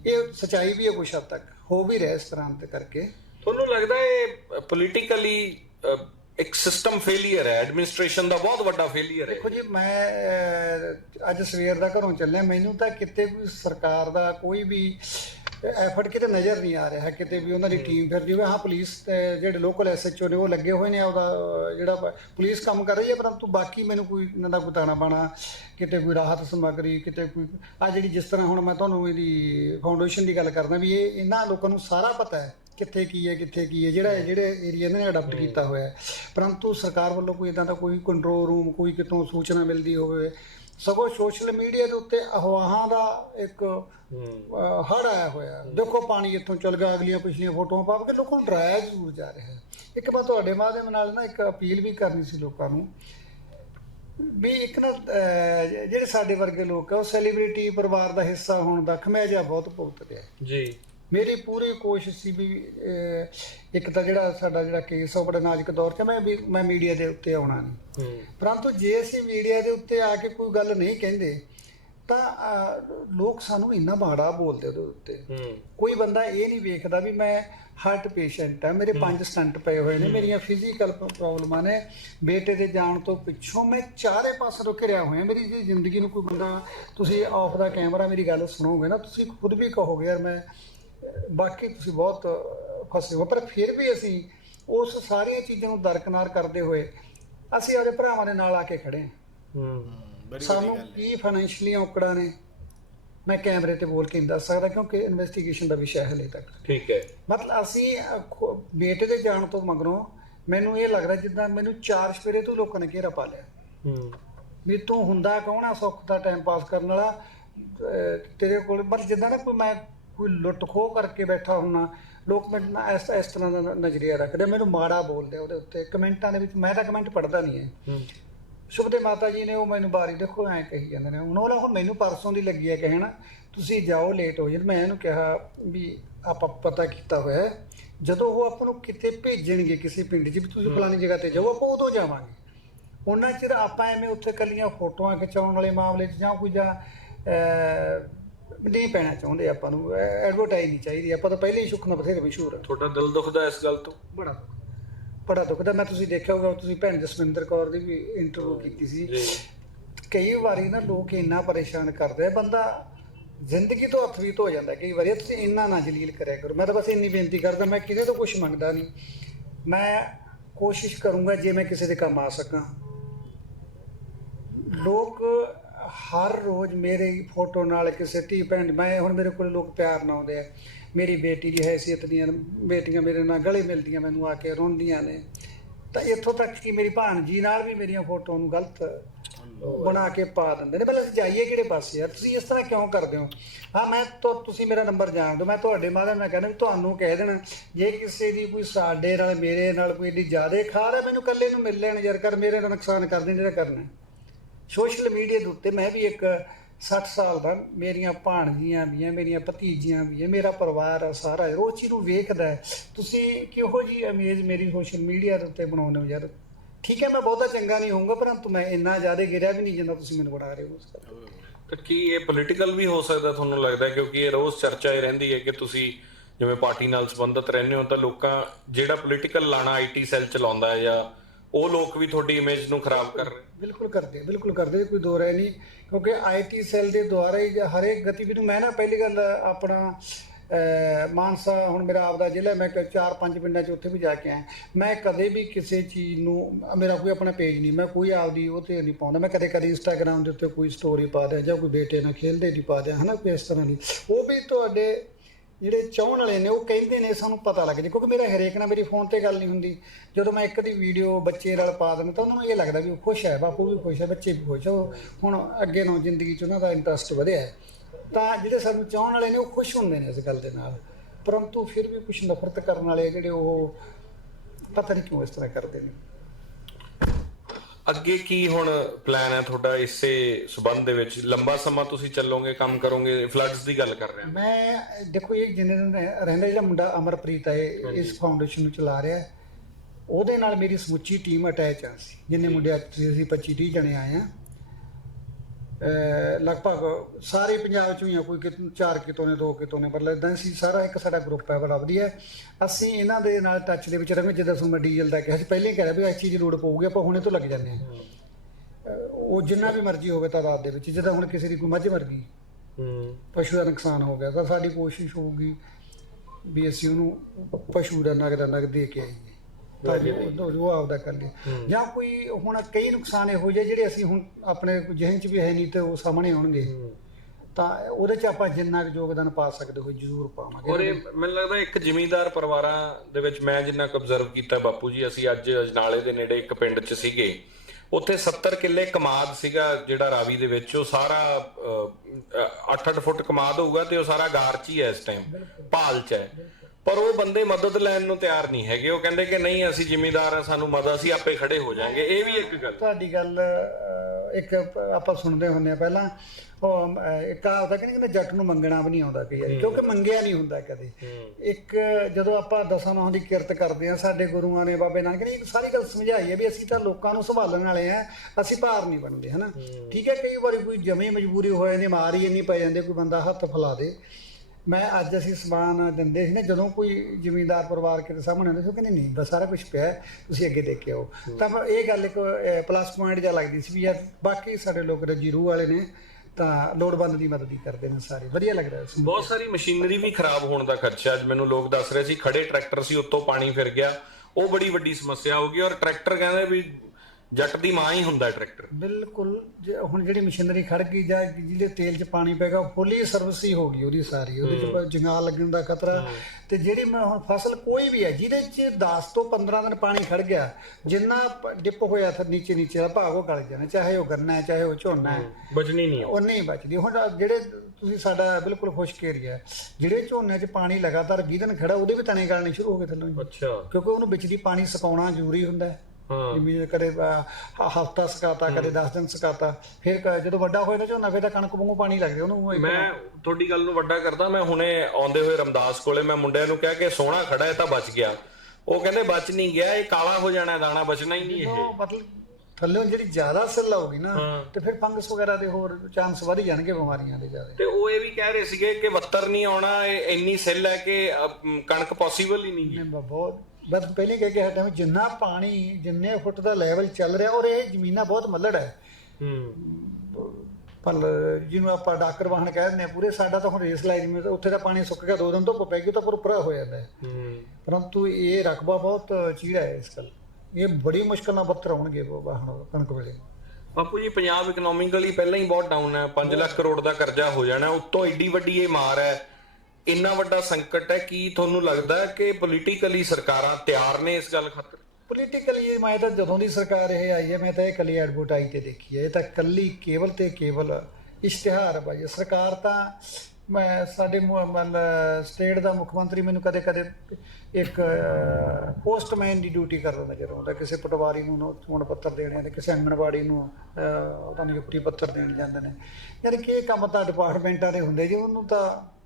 ਇਹ ਸਚਾਈ ਵੀ ਹੈ ਕੁਛ ਹੱਦ ਤੱਕ ਹੋ ਵੀ ਰਿਹਾ ਇਸ ਤਰ੍ਹਾਂ ਤੇ ਕਰਕੇ। ਤੁਹਾਨੂੰ ਲੱਗਦਾ ਇਹ ਪੋਲੀਟੀਕਲੀ ਇੱਕ ਸਿਸਟਮ ਫੇਲਿਅਰ ਹੈ ਐਡਮਿਨਿਸਟ੍ਰੇਸ਼ਨ ਦਾ ਬਹੁਤ ਵੱਡਾ ਫੇਲਿਅਰ ਹੈ। ਦੇਖੋ ਜੀ ਮੈਂ ਅੱਜ ਸਵੇਰ ਦਾ ਘਰੋਂ ਚੱਲਿਆ ਮੈਨੂੰ ਤਾਂ ਕਿਤੇ ਵੀ ਸਰਕਾਰ ਦਾ ਕੋਈ ਵੀ ਐਫਰਟ ਕਿਤੇ ਨਜ਼ਰ ਨਹੀਂ ਆ ਰਿਹਾ ਕਿਤੇ ਵੀ ਉਹਨਾਂ ਦੀ ਟੀਮ ਫਿਰਦੀ ਹੋਵੇ। ਹਾਂ ਪੁਲਿਸ ਜਿਹੜੇ ਲੋਕਲ ਐਸਐਚਓ ਨੇ ਉਹ ਲੱਗੇ ਹੋਏ ਨੇ ਉਹਦਾ ਜਿਹੜਾ ਪੁਲਿਸ ਕੰਮ ਕਰ ਰਹੀ ਹੈ ਪਰੰਤੂ ਬਾਕੀ ਮੈਨੂੰ ਕੋਈ ਇਹਨਾਂ ਦਾ ਕੋਈ ਤਾਣਾ ਬਾਣਾ ਕਿਤੇ ਕੋਈ ਰਾਹਤ ਸਮੱਗਰੀ ਕਿਤੇ ਕੋਈ ਆ ਜਿਹੜੀ ਜਿਸ ਤਰ੍ਹਾਂ ਹੁਣ ਮੈਂ ਤੁਹਾਨੂੰ ਇਹਦੀ ਫਾਊਂਡੇਸ਼ਨ ਦੀ ਗੱਲ ਕਰਦਾ ਵੀ ਇਹ ਇਹਨਾਂ ਲੋਕਾਂ ਨੂੰ ਸਾਰਾ ਪਤਾ ਹੈ। ਕਿੱਥੇ ਕੀ ਹੈ ਕਿੱਥੇ ਕੀ ਹੈ ਜਿਹੜਾ ਜਿਹੜੇ ਏਰੀਆ ਨੇ ਅਡਾਪਟ ਕੀਤਾ ਹੋਇਆ ਹੈ। ਪਰੰਤੂ ਸਰਕਾਰ ਵੱਲੋਂ ਕੋਈ ਇਦਾਂ ਦਾ ਕੋਈ ਕੰਟਰੋਲ ਰੂਮ ਕੋਈ ਕਿਤੋਂ ਸੂਚਨਾ ਮਿਲਦੀ ਹੋਵੇ ਸਗੋਂ ਸੋਸ਼ਲ ਮੀਡੀਆ ਦੇ ਉੱਤੇ ਅਫਵਾਹਾਂ ਦਾ ਇੱਕ ਹੜ ਆਇਆ ਹੋਇਆ ਦੇਖੋ ਪਾਣੀ ਇੱਥੋਂ ਚਲ ਗਿਆ ਅਗਲੀਆਂ ਪਿਛਲੀਆਂ ਫੋਟੋਆਂ ਪਾ ਕੇ ਲੋਕਾਂ ਨੂੰ ਡਰਾਇਆ ਜ਼ਰੂਰ ਜਾ ਰਿਹਾ ਹੈ। ਇੱਕ ਮੈਂ ਤੁਹਾਡੇ ਮਾਧਿਅਮ ਨਾਲ ਨਾ ਇੱਕ ਅਪੀਲ ਵੀ ਕਰਨੀ ਸੀ ਲੋਕਾਂ ਨੂੰ ਵੀ ਇੱਕ ਨਾ ਜਿਹੜੇ ਸਾਡੇ ਵਰਗੇ ਲੋਕ ਆ ਉਹ ਸੈਲੀਬ੍ਰਿਟੀ ਪਰਿਵਾਰ ਦਾ ਹਿੱਸਾ ਹੋਣ ਦਾ ਖਮਿਆਜਾ ਬਹੁਤ ਭੁਗਤਦੇ ਆ ਜੀ। ਮੇਰੀ ਪੂਰੀ ਕੋਸ਼ਿਸ਼ ਸੀ ਵੀ ਅਹ, ਇੱਕ ਤਾਂ ਜਿਹੜਾ ਸਾਡਾ ਜਿਹੜਾ ਕੇਸ ਆ ਉਹ ਬੜਾ ਨਾਜ਼ੁਕ ਦੌਰ 'ਚ ਆ, ਮੈਂ ਵੀ ਮੈਂ ਮੀਡੀਆ ਦੇ ਉੱਤੇ ਆਉਣਾ ਨਹੀਂ ਪਰੰਤੂ ਜੇ ਅਸੀਂ ਮੀਡੀਆ ਦੇ ਉੱਤੇ ਆ ਕੇ ਕੋਈ ਗੱਲ ਨਹੀਂ ਕਹਿੰਦੇ ਤਾਂ ਅਹ, ਲੋਕ ਸਾਨੂੰ ਇੰਨਾ ਮਾੜਾ ਬੋਲਦੇ ਉਹਦੇ ਉੱਤੇ। ਕੋਈ ਬੰਦਾ ਇਹ ਨਹੀਂ ਵੇਖਦਾ ਵੀ ਮੈਂ ਹਾਰਟ ਪੇਸ਼ੈਂਟ ਆ ਮੇਰੇ ਪੰਜ ਸਟੰਟ ਪਏ ਹੋਏ ਨੇ ਮੇਰੀਆਂ ਫਿਜ਼ੀਕਲ ਪ੍ਰੋਬਲਮਾਂ ਨੇ ਬੇਟੇ ਦੇ ਜਾਣ ਤੋਂ ਪਿੱਛੋਂ ਮੈਂ ਚਾਰੇ ਪਾਸੇ ਤੋਂ ਘਿਰਿਆ ਹੋਇਆ ਮੇਰੀ ਜੇ ਜ਼ਿੰਦਗੀ ਨੂੰ ਕੋਈ ਬੰਦਾ ਤੁਸੀਂ ਆਫ ਦਾ ਕੈਮਰਾ ਮੇਰੀ ਗੱਲ ਸੁਣੋਗੇ ਨਾ ਤੁਸੀਂ ਖੁਦ ਵੀ ਕਹੋਗੇ ਯਾਰ ਮੈਂ ਬਾਕੀ ਤੁਸੀਂ ਬਹੁਤ ਫਸੇ ਹੋ ਪਰ ਫਿਰ ਵੀ ਅਸੀਂ ਉਸ ਸਾਰੀਆਂ ਚੀਜ਼ਾਂ ਨੂੰ ਦਰਕਨਾਰ ਕਰਦੇ ਹੋਏ ਅਸੀਂ ਆਪਣੇ ਭਰਾਵਾਂ ਦੇ ਨਾਲ ਆ ਕੇ ਖੜੇ ਹਾਂ। ਸਾਨੂੰ ਕੀ ਫਾਈਨੈਂਸ਼ਲੀ ਔਕੜਾਂ ਨੇ ਮੈਂ ਕੈਮਰੇ ਤੇ ਬੋਲ ਕੇ ਨਹੀਂ ਦੱਸ ਸਕਦਾ ਕਿਉਂਕਿ ਇਨਵੈਸਟੀਗੇਸ਼ਨ ਦਾ ਵਿਸ਼ਾ ਹੈ ਹਲੇ ਤੱਕ। ਠੀਕ ਹੈ। ਮਤਲਬ ਅਸੀਂ ਬੇਟੇ ਦੇ ਜਾਣ ਤੋਂ ਮਗਰੋਂ ਮੈਨੂੰ ਇਹ ਲੱਗਦਾ ਜਿੱਦਾਂ ਮੈਨੂੰ ਚਾਰ ਸਪੇਰੇ ਤੋਂ ਲੋਕਾਂ ਨੇ ਘੇਰਾ ਪਾ ਲਿਆ। ਹੂੰ। ਵੀ ਤੂੰ ਹੁੰਦਾ ਕੌਣ ਆ ਸੁੱਖ ਦਾ ਟਾਈਮ ਪਾਸ ਕਰਨ ਵਾਲਾ? ਤੇਰੇ ਕੋਲ ਬਸ ਜਿੱਦਾਂ ਨਾ ਕੋਈ ਮੈਂ ਕੋਈ ਲੁੱਟ ਖੋਹ ਕਰਕੇ ਬੈਠਾ ਹੁੰਨਾ ਲੋਕ ਮੈਨੂੰ ਇਸ ਇਸ ਤਰ੍ਹਾਂ ਦਾ ਨਜ਼ਰੀਆ ਰੱਖਦੇ ਮੈਨੂੰ ਮਾੜਾ ਬੋਲਦੇ ਉਹਦੇ ਉੱਤੇ। ਕਮੈਂਟਾਂ ਦੇ ਵਿੱਚ ਮੈਂ ਤਾਂ ਕਮੈਂਟ ਪੜ੍ਹਦਾ ਨਹੀਂ ਹੈ। ਸ਼ੁਭਦੇ ਮਾਤਾ ਜੀ ਨੇ ਉਹ ਮੈਨੂੰ ਬਾਰੀ ਦੇਖੋ ਐ ਕਹੀ ਜਾਂਦੇ ਨੇ ਉਹਨਾਂ ਹੁਣ ਮੈਨੂੰ ਪਰਸੋਂ ਦੀ ਲੱਗੀ ਹੈ ਕਹਿਣਾ ਤੁਸੀਂ ਜਾਓ ਲੇਟ ਹੋ ਜਾਣ ਮੈਂ ਇਹਨੂੰ ਕਿਹਾ ਵੀ ਆਪਾਂ ਪਤਾ ਕੀਤਾ ਹੋਇਆ ਹੈ। ਜਦੋਂ ਉਹ ਆਪਾਂ ਨੂੰ ਕਿਤੇ ਭੇਜਣਗੇ ਕਿਸੇ ਪਿੰਡ 'ਚ ਵੀ ਤੁਸੀਂ ਫਲਾਣੀ ਜਗ੍ਹਾ ਤੇ ਜਾਓ ਆਪਾਂ ਉਦੋਂ ਜਾਵਾਂਗੇ। ਉਹਨਾਂ ਚਿਰ ਆਪਾਂ ਐਵੇਂ ਉੱਥੇ ਕੱਲੀਆਂ ਫੋਟੋਆਂ ਖਿਚਾਉਣ ਵਾਲੇ ਮਾਮਲੇ 'ਚ ਜਾਂ ਕੋਈ ਜਾਂ ਨਹੀਂ ਪੈਣਾ ਚਾਹੁੰਦੇ ਆਪਾਂ ਨੂੰ ਐਡਵਰਟਾਈਜ਼ ਨਹੀਂ ਚਾਹੀਦੀ ਆਪਾਂ ਤਾਂ ਪਹਿਲੇ ਹੀ ਸੁੱਖ ਨਾਲ ਬਥੇਰੇ ਮਸ਼ਹੂਰ ਹਾਂ ਤੁਹਾਡਾ ਦਿਲ ਦੁਖਦਾ ਇਸ ਗੱਲ ਤੋਂ? ਬੜਾ ਬੜਾ ਦੁੱਖਦਾ ਮੈਂ ਤੁਸੀਂ ਦੇਖਿਆ ਹੋਗਾ ਤੁਸੀਂ ਭੈਣ ਜਸਵਿੰਦਰ ਕੌਰ ਦੀ ਵੀ ਇੰਟਰਵਿਊ ਕੀਤੀ ਸੀ। ਕਈ ਵਾਰੀ ਨਾ ਲੋਕ ਇੰਨਾ ਪਰੇਸ਼ਾਨ ਕਰਦੇ ਆ ਬੰਦਾ ਜ਼ਿੰਦਗੀ ਤੋਂ ਅਥਵੀਤ ਹੋ ਜਾਂਦਾ ਕਈ ਵਾਰੀ ਤੁਸੀਂ ਇੰਨਾ ਨਾ ਜਲੀਲ ਕਰਿਆ ਕਰੋ। ਮੈਂ ਤਾਂ ਬਸ ਇੰਨੀ ਬੇਨਤੀ ਕਰਦਾ ਮੈਂ ਕਿਸੇ ਤੋਂ ਕੁਝ ਮੰਗਦਾ ਨਹੀਂ। ਮੈਂ ਕੋਸ਼ਿਸ਼ ਕਰੂੰਗਾ ਜੇ ਮੈਂ ਕਿਸੇ ਦੇ ਕੰਮ ਆ ਸਕਾਂ। ਲੋਕ ਹਰ ਰੋਜ਼ ਮੇਰੇ ਫੋਟੋ ਨਾਲ ਕਿਸੇ ਧੀ ਭੈਣ ਮੈਂ ਹੁਣ ਮੇਰੇ ਕੋਲ ਲੋਕ ਪਿਆਰ ਨਾਲ ਆਉਂਦੇ ਆ। ਮੇਰੀ ਬੇਟੀ ਦੀ ਹੈਸੀਅਤ ਦੀਆਂ ਬੇਟੀਆਂ ਮੇਰੇ ਨਾਲ ਗਲੇ ਮਿਲਦੀਆਂ ਮੈਨੂੰ ਆ ਕੇ ਰੋਂਦੀਆਂ ਨੇ। ਤਾਂ ਇੱਥੋਂ ਤੱਕ ਕਿ ਮੇਰੀ ਭਾਣਜੀ ਨਾਲ ਵੀ ਮੇਰੀਆਂ ਫੋਟੋ ਨੂੰ ਗਲਤ ਬਣਾ ਕੇ ਪਾ ਦਿੰਦੇ ਨੇ। ਪਹਿਲਾਂ ਅਸੀਂ ਜਾਈਏ ਕਿਹੜੇ ਪਾਸੇ ਯਾਰ ਤੁਸੀਂ ਇਸ ਤਰ੍ਹਾਂ ਕਿਉਂ ਕਰਦੇ ਹੋ? ਹਾਂ ਮੈਂ ਤਾਂ ਤੁਸੀਂ ਮੇਰਾ ਨੰਬਰ ਜਾਣਦੇ ਹੋ ਮੈਂ ਤੁਹਾਡੇ ਮਾਧਿਅਮ ਨਾਲ ਕਹਿੰਦਾ ਵੀ ਤੁਹਾਨੂੰ ਕਹਿ ਦੇਣਾ ਜੇ ਕਿਸੇ ਦੀ ਕੋਈ ਸਾਡੇ ਨਾਲ ਮੇਰੇ ਨਾਲ ਕੋਈ ਏਡੀ ਜ਼ਿਆਦਾ ਖਾਰ ਹੈ ਮੈਨੂੰ ਇਕੱਲੇ ਨੂੰ ਮਿਲ ਲੈਣ ਯਾਰ ਕਰ ਮੇਰੇ ਨਾਲ ਨੁਕਸਾਨ ਕਰਦੇ ਜਿਹੜਾ ਕਰਨਾ। ਹੈ। ਸੋਸ਼ਲ ਮੀਡੀਆ ਦੇ ਉੱਤੇ ਮੈਂ ਵੀ ਇੱਕ 60 ਸਾਲ ਦਾ ਮੇਰੀਆਂ ਭਾਣਜੀਆਂ ਵੀ ਆ, ਮੇਰੀਆਂ ਭਤੀਜੀਆਂ ਵੀ ਆ, ਮੇਰਾ ਪਰਿਵਾਰ ਆ ਸਾਰਾ, ਰੋਜ਼ ਚੀਜ਼ ਨੂੰ ਵੇਖਦਾ ਤੁਸੀਂ ਕਿਹੋ ਜੀ ਇਮੇਜ ਮੇਰੀ ਸੋਸ਼ਲ ਮੀਡੀਆ ਦੇ ਉੱਤੇ ਬਣਾਉਂਦੇ ਹੋ ਯਾਰ? ਠੀਕ ਹੈ, ਮੈਂ ਬਹੁਤਾ ਚੰਗਾ ਨਹੀਂ ਹੋਊਂਗਾ, ਪਰੰਤੂ ਮੈਂ ਇੰਨਾ ਜ਼ਿਆਦਾ ਗਿਰਿਆ ਵੀ ਨਹੀਂ ਜਿੰਨਾ ਤੁਸੀਂ ਮੈਨੂੰ ਬਣਾ ਰਹੇ ਹੋ ਉਸ ਤਾਂ ਕੀ ਇਹ ਪੋਲੀਟੀਕਲ ਵੀ ਹੋ ਸਕਦਾ ਤੁਹਾਨੂੰ ਲੱਗਦਾ ਕਿਉਂਕਿ ਇਹ ਰੋਜ਼ ਚਰਚਾ ਹੀ ਰਹਿੰਦੀ ਹੈ ਕਿ ਤੁਸੀਂ ਜਿਵੇਂ ਪਾਰਟੀ ਨਾਲ ਸੰਬੰਧਿਤ ਰਹਿੰਦੇ ਹੋ ਤਾਂ ਲੋਕਾਂ ਜਿਹੜਾ ਪੋਲੀਟੀਕਲ ਲਾਣਾ ਆਈਟੀ ਸੈੱਲ ਚਲਾਉਂਦਾ ਹੈ ਜਾਂ ਉਹ ਲੋਕ ਵੀ ਤੁਹਾਡੀ ਇਮੇਜ ਨੂੰ ਖਰਾਬ ਕਰ ਰਹੇ। ਬਿਲਕੁਲ ਕਰਦੇ ਬਿਲਕੁਲ ਕਰਦੇ, ਕੋਈ ਦੋ ਰਾਏ ਨਹੀਂ। ਕਿਉਂਕਿ ਆਈਟੀ ਸੈੱਲ ਦੇ ਦੁਆਰਾ ਹੀ ਹਰੇਕ ਗਤੀਵਿਧੀ ਮੈਂ ਨਾ ਪਹਿਲੀ ਗੱਲ, ਆਪਣਾ ਮਾਨਸਾ, ਹੁਣ ਮੇਰਾ ਆਪਦਾ ਜ਼ਿਲ੍ਹਾ, ਮੈਂ ਚਾਰ ਪੰਜ ਪਿੰਡਾਂ 'ਚ ਉੱਥੇ ਵੀ ਜਾ ਕੇ ਆਇਆ। ਮੈਂ ਕਦੇ ਵੀ ਕਿਸੇ ਚੀਜ਼ ਨੂੰ, ਮੇਰਾ ਕੋਈ ਆਪਣਾ ਪੇਜ ਨਹੀਂ, ਮੈਂ ਕੋਈ ਆਪਦੀ ਉਹ ਤੇ ਨਹੀਂ ਪਾਉਂਦਾ। ਮੈਂ ਕਦੇ ਕਦੇ ਇੰਸਟਾਗ੍ਰam ਦੇ ਉੱਤੇ ਕੋਈ ਸਟੋਰੀ ਪਾ ਦਿਆਂ ਜਾਂ ਕੋਈ ਬੇਟੇ ਨਾਲ ਖੇਲਦੇ ਦੀ ਪਾ ਦਿਆਂ, ਹਨਾ, ਕੋਈ ਇਸ ਤਰ੍ਹਾਂ ਨਹੀਂ ਉਹ ਵੀ ਤੁਹਾਡੇ ਜਿਹੜੇ ਚਾਹਣ ਵਾਲੇ ਨੇ, ਉਹ ਕਹਿੰਦੇ ਨੇ, ਸਾਨੂੰ ਪਤਾ ਲੱਗ ਜੇ। ਕਿਉਂਕਿ ਮੇਰਾ ਹਰੇਕ ਨਾਲ ਮੇਰੀ ਫੋਨ ਤੇ ਗੱਲ ਨਹੀਂ ਹੁੰਦੀ। ਜਦੋਂ ਮੈਂ ਇੱਕ ਦੀ ਵੀਡੀਓ ਬੱਚੇ ਨਾਲ ਪਾ ਦਿੰਦਾ ਤਾਂ ਉਹਨਾਂ ਨੂੰ ਇਹ ਲੱਗਦਾ ਵੀ ਉਹ ਖੁਸ਼ ਹੈ, ਬਾਪੂ ਵੀ ਖੁਸ਼ ਹੈ, ਬੱਚੇ ਵੀ ਖੁਸ਼ ਹੈ। ਉਹ ਹੁਣ ਅੱਗੇ ਨੂੰ ਜ਼ਿੰਦਗੀ 'ਚ ਉਹਨਾਂ ਦਾ ਇੰਟਰਸਟ ਵਧਿਆ ਹੈ। ਤਾਂ ਜਿਹੜੇ ਸਾਨੂੰ ਚਾਹਣ ਵਾਲੇ ਨੇ, ਉਹ ਖੁਸ਼ ਹੁੰਦੇ ਨੇ ਇਸ ਗੱਲ ਦੇ ਨਾਲ। ਪਰੰਤੂ ਫਿਰ ਵੀ ਕੁਝ ਨਫ਼ਰਤ ਕਰਨ ਵਾਲੇ ਜਿਹੜੇ ਉਹ ਪਤਾ ਨਹੀਂ ਕਿਉਂ ਇਸ ਤਰ੍ਹਾਂ ਕਰਦੇ ਨੇ। ਅੱਗੇ ਕੀ ਹੁਣ ਪਲਾਨ ਹੈ ਤੁਹਾਡਾ ਇਸੇ ਸਬੰਧ ਦੇ ਵਿੱਚ? ਲੰਬਾ ਸਮਾਂ ਤੁਸੀਂ ਚੱਲੋਗੇ ਕੰਮ ਕਰੋਗੇ ਫਲੱਡਸ ਦੀ ਗੱਲ ਕਰ ਰਹੇ ਹਾਂ। ਮੈਂ ਦੇਖੋ ਇਹ ਜਿੰਨੇ ਦਿਨ ਰਹਿੰਦਾ ਜਿਹੜਾ ਮੁੰਡਾ ਅਮਰਪ੍ਰੀਤ ਹੈ ਇਸ ਫਾਊਂਡੇਸ਼ਨ ਨੂੰ ਚਲਾ ਰਿਹਾ ਹੈ, ਉਹਦੇ ਨਾਲ ਮੇਰੀ ਸਮੁੱਚੀ ਟੀਮ ਅਟੈਚ ਆ ਸੀ ਜਿੰਨੇ ਮੁੰਡੇ ਅੱਜ ਅਸੀਂ 25 30 ਜਣੇ ਆਏ ਆ ਲਗਭਗ ਸਾਰੇ ਪੰਜਾਬ ਚੋਂ ਹੀ ਆ ਕੋਈ ਕਿਤ- ਚਾਰ ਕਿਤੋਂ ਨੇ ਦੋ ਕਿਤੋਂ ਨੇ ਪਰ ਇਦਾਂ ਸੀ ਸਾਰਾ ਇੱਕ ਸਾਡਾ ਗਰੁੱਪ ਹੈ ਬੜਾ ਵਧੀਆ ਅਸੀਂ ਇਹਨਾਂ ਦੇ ਨਾਲ ਟੱਚ ਦੇ ਵਿੱਚ ਰਹਾਂਗੇ ਜਿੱਦਾਂ ਤੁਹਾਨੂੰ ਮੈਂ ਡੀਜ਼ਲ ਦਾ ਕਿਹਾ ਸੀ ਪਹਿਲਾਂ ਹੀ ਕਹਿ ਰਿਹਾ ਵੀ ਇਸ ਚੀਜ਼ ਦੀ ਲੋੜ ਪਊਗੀ ਆਪਾਂ ਹੁਣੇ ਤੋਂ ਲੱਗ ਜਾਂਦੇ ਅਹ ਉਹ ਜਿੰਨਾ ਵੀ ਮਰਜ਼ੀ ਹੋਵੇ ਤਾਦਾਦ ਦੇ ਵਿੱਚ ਜਿੱਦਾਂ ਹੁਣ ਕਿਸੇ ਦੀ ਕੋਈ ਮੱਝ ਮਰ ਗਈ ਹੂੰ। ਪਸ਼ੂ ਦਾ ਨੁਕਸਾਨ ਹੋ ਗਿਆ ਤਾਂ ਸਾਡੀ ਕੋਸ਼ਿਸ਼ ਹੋਊਗੀ ਵੀ ਅਸੀਂ ਉਹਨੂੰ ਪਸ਼ੂ ਦਾ ਨਗਦ ਨਗਦ ਦੇ ਕੇ ਆਈਏ। ਤਾਂ ਜੋ ਉਹ- ਉਹ ਆਪਦਾ ਕਰ ਲੇ ਜਾਂ ਕੋਈ ਹੁਣ ਕਈ ਨੁਕਸਾਨ ਇਹੋ ਜਿਹੇ ਜਿਹੜੇ ਅਸੀਂ ਹੁਣ ਆਪਣੇ ਜਿਹਨ ਚ ਵੀ ਹੈ ਨਹੀਂ ਤੇ ਉਹ ਸਾਹਮਣੇ ਆਉਣਗੇ। ਤਾਂ ਉਹਦੇ ਚ ਆਪਾਂ ਜਿੰਨਾ ਕੁ ਯੋਗਦਾਨ ਪਾ ਸਕਦੇ ਹੋ ਜ਼ਰੂਰ ਪਾਵਾਂਗੇ। ਔਰ ਇਹ ਮੈਨੂੰ ਲੱਗਦਾ ਇੱਕ ਜ਼ਿਮੀਂਦਾਰ ਪਰਿਵਾਰਾਂ ਦੇ ਵਿੱਚ ਮੈਂ ਜਿੰਨਾ ਕੁ ਅਬਜ਼ਰਵ ਕੀਤਾ ਬਾਪੂ ਜੀ ਅਸੀਂ ਅੱਜ ਅਜਨਾਲੇ ਦੇ ਨੇੜੇ ਇੱਕ ਪਿੰਡ 'ਚ ਸੀਗੇ। ਉੱਥੇ 70 ਕਿੱਲੇ ਕਮਾਦ ਸੀਗਾ ਜਿਹੜਾ ਰਾਵੀ ਦੇ ਵਿੱਚ। ਉਹ ਸਾਰਾ 8-8 ਫੁੱਟ ਕਮਾਦ ਹੋਊਗਾ ਤੇ ਉਹ ਸਾਰਾ ਗਾਰ 'ਚ ਹੀ ਹੈ ਇਸ ਟਾਈਮ ਭਾਲ 'ਚ ਹੈ। ਪਰ ਉਹ ਬੰਦੇ ਮਦਦ ਲੈਣ ਨੂੰ ਤਿਆਰ ਨਹੀਂ ਹੈਗੇ। ਉਹ ਕਹਿੰਦੇ ਕਿ ਨਹੀਂ ਅਸੀਂ ਜ਼ਿਮੀਂਦਾਰ ਆ ਸਾਨੂੰ ਮਦਦ ਅਸੀਂ ਆਪੇ ਖੜੇ ਹੋ ਜਾਾਂਗੇ। ਇਹ ਵੀ ਇੱਕ ਗੱਲ। ਤੁਹਾਡੀ ਗੱਲ ਇੱਕ ਆਪਾਂ ਸੁਣਦੇ ਹੁੰਦੇ ਆ ਪਹਿਲਾਂ। ਉਹ ਇੱਕ ਹੈ ਕਿ ਨਹੀਂ ਜੱਟ ਨੂੰ ਮੰਗਣਾ ਵੀ ਨਹੀਂ ਆਉਂਦਾ ਕਈ ਵਾਰੀ ਕਿਉਂਕਿ ਮੰਗਿਆ ਨਹੀਂ ਹੁੰਦਾ ਕਦੇ। ਇੱਕ ਜਦੋਂ ਆਪਾਂ ਦਸਾਂ ਨੌਂ ਦੀ ਕਿਰਤ ਕਰਦੇ ਆ ਸਾਡੇ ਗੁਰੂਆਂ ਨੇ ਬਾਬੇ ਨਾਨਕ ਨੇ ਇੱਕ ਸਾਰੀ ਗੱਲ ਸਮਝਾਈ ਹੈ ਵੀ ਅਸੀਂ ਤਾਂ ਲੋਕਾਂ ਨੂੰ ਸੰਭਾਲਣ ਵਾਲੇ ਆ ਅਸੀਂ ਭਾਰ ਨਹੀਂ ਬਣਦੇ ਹਨਾ। ਠੀਕ ਹੈ ਕਈ ਵਾਰੀ ਕੋਈ ਜਮੀ ਮਜਬੂਰੀ ਹੋ ਜਾਂਦੀ ਮਾਰ ਹੀ ਇੰਨੀ ਪੈ ਜਾਂਦੀ ਕੋਈ ਬੰਦਾ ਹੱਥ ਫਲਾ ਦੇ। ਮੈਂ ਅੱਜ ਅਸੀਂ ਸਮਾਨ ਦਿੰਦੇ ਸੀ ਨਾ ਜਦੋਂ ਕੋਈ ਜ਼ਿਮੀਂਦਾਰ ਪਰਿਵਾਰ ਕਿਤੇ ਸਾਹਮਣੇ ਆਉਂਦੇ ਸੀ ਉਹ ਕਹਿੰਦੇ ਨਹੀਂ ਬਸ ਸਾਰਾ ਕੁਝ ਪਿਆ ਹੈ, ਤੁਸੀਂ ਅੱਗੇ ਦੇਖ ਕੇ ਆਓ। ਤਾਂ ਮੈਂ ਇਹ ਗੱਲ ਇੱਕ ਪਲੱਸ ਪੁਆਇੰਟ ਜਿਹਾ ਲੱਗਦੀ ਸੀ ਵੀ ਯਾਰ ਬਾਕੀ ਸਾਡੇ ਲੋਕ ਰਜੀ ਰੂਹ ਵਾਲੇ ਨੇ ਤਾਂ ਲੋੜਵੰਦ ਦੀ ਮਦਦ ਹੀ ਕਰਦੇ ਨੇ ਸਾਰੇ। ਵਧੀਆ ਲੱਗਦਾ ਸੀ। ਬਹੁਤ ਸਾਰੀ ਮਸ਼ੀਨਰੀ ਵੀ ਖਰਾਬ ਹੋਣ ਦਾ ਖਦਸ਼ਾ ਅੱਜ ਮੈਨੂੰ ਲੋਕ ਦੱਸ ਰਹੇ ਸੀ ਖੜੇ ਟਰੈਕਟਰ ਸੀ ਉੱਤੋਂ ਪਾਣੀ ਫਿਰ ਗਿਆ। ਉਹ ਬੜੀ ਵੱਡੀ ਸਮੱਸਿਆ ਹੋ ਗਈ ਔਰ ਟਰੈਕਟਰ ਕਹਿੰਦੇ ਵੀ ਜੱਟ ਦੀ ਮਾਂ ਹੀ ਹੁੰਦਾ ਟਰੈਕਟਰ। ਬਿਲਕੁਲ ਜੇ ਹੁਣ ਜਿਹੜੀ ਮਸ਼ੀਨਰੀ ਖੜ ਗਈ ਜਾਂ ਜਿਹਦੇ ਤੇਲ 'ਚ ਪਾਣੀ ਪੈਗਾ ਫੁੱਲੀ ਸਰਵਿਸ ਹੀ ਹੋ ਗਈ ਉਹਦੀ ਸਾਰੀ ਉਹਦੇ 'ਚ ਜੰਗਾਲ ਲੱਗਣ ਦਾ ਖਤਰਾ। ਤੇ ਜਿਹੜੀ ਮੈਂ ਹੁਣ ਫਸਲ ਕੋਈ ਵੀ ਹੈ ਜਿਹਦੇ 'ਚ 10 ਤੋਂ 15 ਦਿਨ ਪਾਣੀ ਖੜ ਗਿਆ ਜਿੰਨਾ ਡਿਪ ਹੋਇਆ ਥ ਨੀਚੇ ਨੀਚੇ ਦਾ ਭਾਗ ਉਹ ਗਲ ਜਾਣਾ ਚਾਹੇ ਉਹ ਗੰਨਾ ਹੈ ਚਾਹੇ ਉਹ ਝੋਨਾ ਹੈ। ਬਚਣੀ ਨਹੀਂ ਉਹ ਨਹੀਂ ਬਚਦੀ। ਹੁਣ ਜਿਹੜੇ ਤੁਸੀਂ ਸਾਡਾ ਬਿਲਕੁਲ ਖੁਸ਼ਕ ਏਰੀਆ ਜਿਹੜੇ ਝੋਨੇ 'ਚ ਪਾਣੀ ਲਗਾਤਾਰ 20 ਦਿਨ ਖੜਾ ਉਹਦੇ ਵੀ ਤਣੇ ਗਲਣੇ ਸ਼ੁਰੂ ਹੋ ਗਏ ਥੱਲੋਂ। ਅੱਛਾ। ਕਿਉਂਕਿ ਉਹਨੂੰ ਵਿੱਚ ਦੀ ਪਾਣੀ ਸੁਕਾਉਣਾ ਜ਼ਰੂਰੀ ਹੁੰਦਾ ਹਾਂ। ਜਿਵੇਂ ਕਦੇ ਹਫਤਾ ਸੁਕਾਤਾ ਕਦੇ 10 ਦਿਨ ਸੁਕਾਤਾ ਫਿਰ ਕ- ਜਦੋਂ ਵੱਡਾ ਹੋਇਆ ਤਾਂ ਝੋਨਾ ਫਿਰ ਤਾਂ ਕਣਕ ਵਾਂਗੂ ਪਾਣੀ ਲੱਗਦਾ ਉਹਨੂੰ ਇੱਕ- ਮੈਂ ਤੁਹਾਡੀ ਗੱਲ ਨੂੰ ਵੱਡਾ ਕਰਦਾ ਮੈਂ ਹੁਣੇ ਆਉਂਦੇ ਹੋਏ ਰਮਦਾਸ ਕੋਲੇ ਮੈਂ ਮੁੰਡਿਆਂ ਨੂੰ ਕਿਹਾ ਕਿ ਸੋਹਣਾ ਖੜਾ ਹੈ ਤਾਂ ਬਚ ਗਿਆ। ਉਹ ਕਹਿੰਦੇ ਬਚ ਨਹੀਂ ਗਿਆ ਇਹ ਕਾਲਾ ਹੋ ਜਾਣਾ ਦਾਣਾ ਬਚਣਾ ਹੀ ਨਹੀਂ ਇਹ। ਉਹ ਮਤਲਬ ਥੱਲੇ ਜਿਹੜੀ ਜ਼ਿਆਦਾ ਸਿੱਲ ਆਉਗੀ ਨਾ। ਤੇ ਫਿਰ ਫੰਗਸ ਵਗੈਰਾ ਦੇ ਹੋਰ ਚਾਂਸ ਵਧ ਜਾਣਗੇ ਬਿਮਾਰੀਆਂ ਦੇ ਜ਼ਿਆਦਾ। ਤੇ ਉਹ ਇਹ ਵੀ ਕਹਿ ਰਹੇ ਸੀਗੇ ਕਿ ਵੱਤਰ ਨਹੀਂ ਆਉਣਾ ਇਹ ਇੰਨੀ ਸੈੱਲ ਹੈ ਕਿ ਮ, ਕਣਕ ਪੋਸੀਬਲ ਹੀ ਨਹੀਂ ਹੈ। ਨੇ ਬ- ਬਹੁਤ ਬਸ ਪਹਿਲੇ ਕਹਿ ਕੇ ਹਟਾਂ ਜਿੰਨਾ ਪਾਣੀ ਜਿੰਨੇ ਫੁੱਟ ਦਾ ਲੈਵਲ ਚੱਲ ਰਿਹਾ ਔਰ ਇਹ ਜ਼ਮੀਨਾਂ ਬਹੁਤ ਮੱਲੜ ਹੈ। ਹੂੰ। ਪਰ ਜਿਹਨੂੰ ਆਪਾਂ ਡਾਕਰ ਵਾਹਨ ਕਹਿ ਦਿੰਦੇ ਆ ਪੂਰੇ ਸਾਡਾ ਤਾਂ ਹੁਣ ਰੇਸ ਲਾਈਨ ਵਿੱਚ ਉੱਥੇ ਦਾ ਪਾਣੀ ਸੁੱਕ ਗਿਆ ਦੋ ਦਿਨ ਧੁੱਪ ਪੈ ਗਈ ਤਾਂ ਪੂਰਾ ਹੋ ਜਾਂਦਾ ਹੈ। ਹੂੰ। ਪਰੰਤੂ ਇਹ ਰਕਬਾ ਬਹੁਤ ਚੀੜਾ ਹੈ ਇਸ ਗੱਲ। ਇਹ ਬੜੀ ਮੁਸ਼ਕਲ ਨਾਲ ਬੱਤਰ ਉਹ ਵਾਹਣ ਕਣਕ ਵੇਲੇ। ਬਾਪੂ ਜੀ ਪੰਜਾਬ ਇਕਨੋਮਿਕਲੀ ਪਹਿਲਾਂ ਹੀ ਬਹੁਤ ਡਾਊਨ ਹੈ। 5 ਲੱਖ ਕਰੋੜ ਦਾ ਕਰਜ਼ਾ ਹੋ ਜਾਣਾ ਉੱਤੋਂ ਏਡੀ ਵੱਡੀ ਇਹ ਮਾਰ ਹੈ। ਇੰਨਾ ਵੱਡਾ ਸੰਕਟ ਹੈ, ਕੀ ਤੁਹਾਨੂੰ ਲੱਗਦਾ ਕਿ ਪੋਲੀਟੀਕਲੀ ਸਰਕਾਰਾਂ ਤਿਆਰ ਨੇ ਇਸ ਗੱਲ ਖਾਤਰ? ਪੋਲੀਟੀਕਲੀ ਮੈਂ ਤਾਂ ਜਦੋਂ ਦੀ ਸਰਕਾਰ ਇਹ ਆਈ ਹੈ, ਮੈਂ ਤਾਂ ਇਹ ਕੱਲੀ ਐਡਵਰਟਾਈਜ਼ ਤੇ ਦੇਖੀ ਹੈ। ਇਹ ਤਾਂ ਕੱਲੀ ਕੇਵਲ ਤੇ ਕੇਵਲ ਇਸ਼ਤਿਹਾਰ ਭਾਈ। ਸਰਕਾਰ ਤਾਂ ਮੈਂ, ਸਾਡੇ ਮੁ- ਮਤਲਬ ਸਟੇਟ ਦਾ ਮੁੱਖ ਮੰਤਰੀ ਮੈਨੂੰ ਕਦੇ ਕਦੇ ਇੱਕ ਪੋਸਟਮੈਨ ਦੀ ਡਿਊਟੀ ਕਰਦਾ ਨਜ਼ਰ ਆਉਂਦਾ। ਕਿਸੇ ਪਟਵਾਰੀ ਨੂੰ ਚੋਣ ਪੱਤਰ ਦੇਣੇ ਤੇ ਕਿਸੇ ਅੰਗਣਵਾੜੀ ਨੂੰ ਉਹਦਾ ਨਿਯੁਕਤੀ ਪੱਤਰ ਦੇਣ ਜਾਂਦੇ ਨੇ। ਯਾਨੀ ਕਿ ਇਹ ਕੰਮ ਤਾਂ ਡਿਪਾਰਟਮੈਂਟਾਂ ਦੇ ਹੁੰਦੇ ਜੀ, ਉਹਨੂੰ ਤਾਂ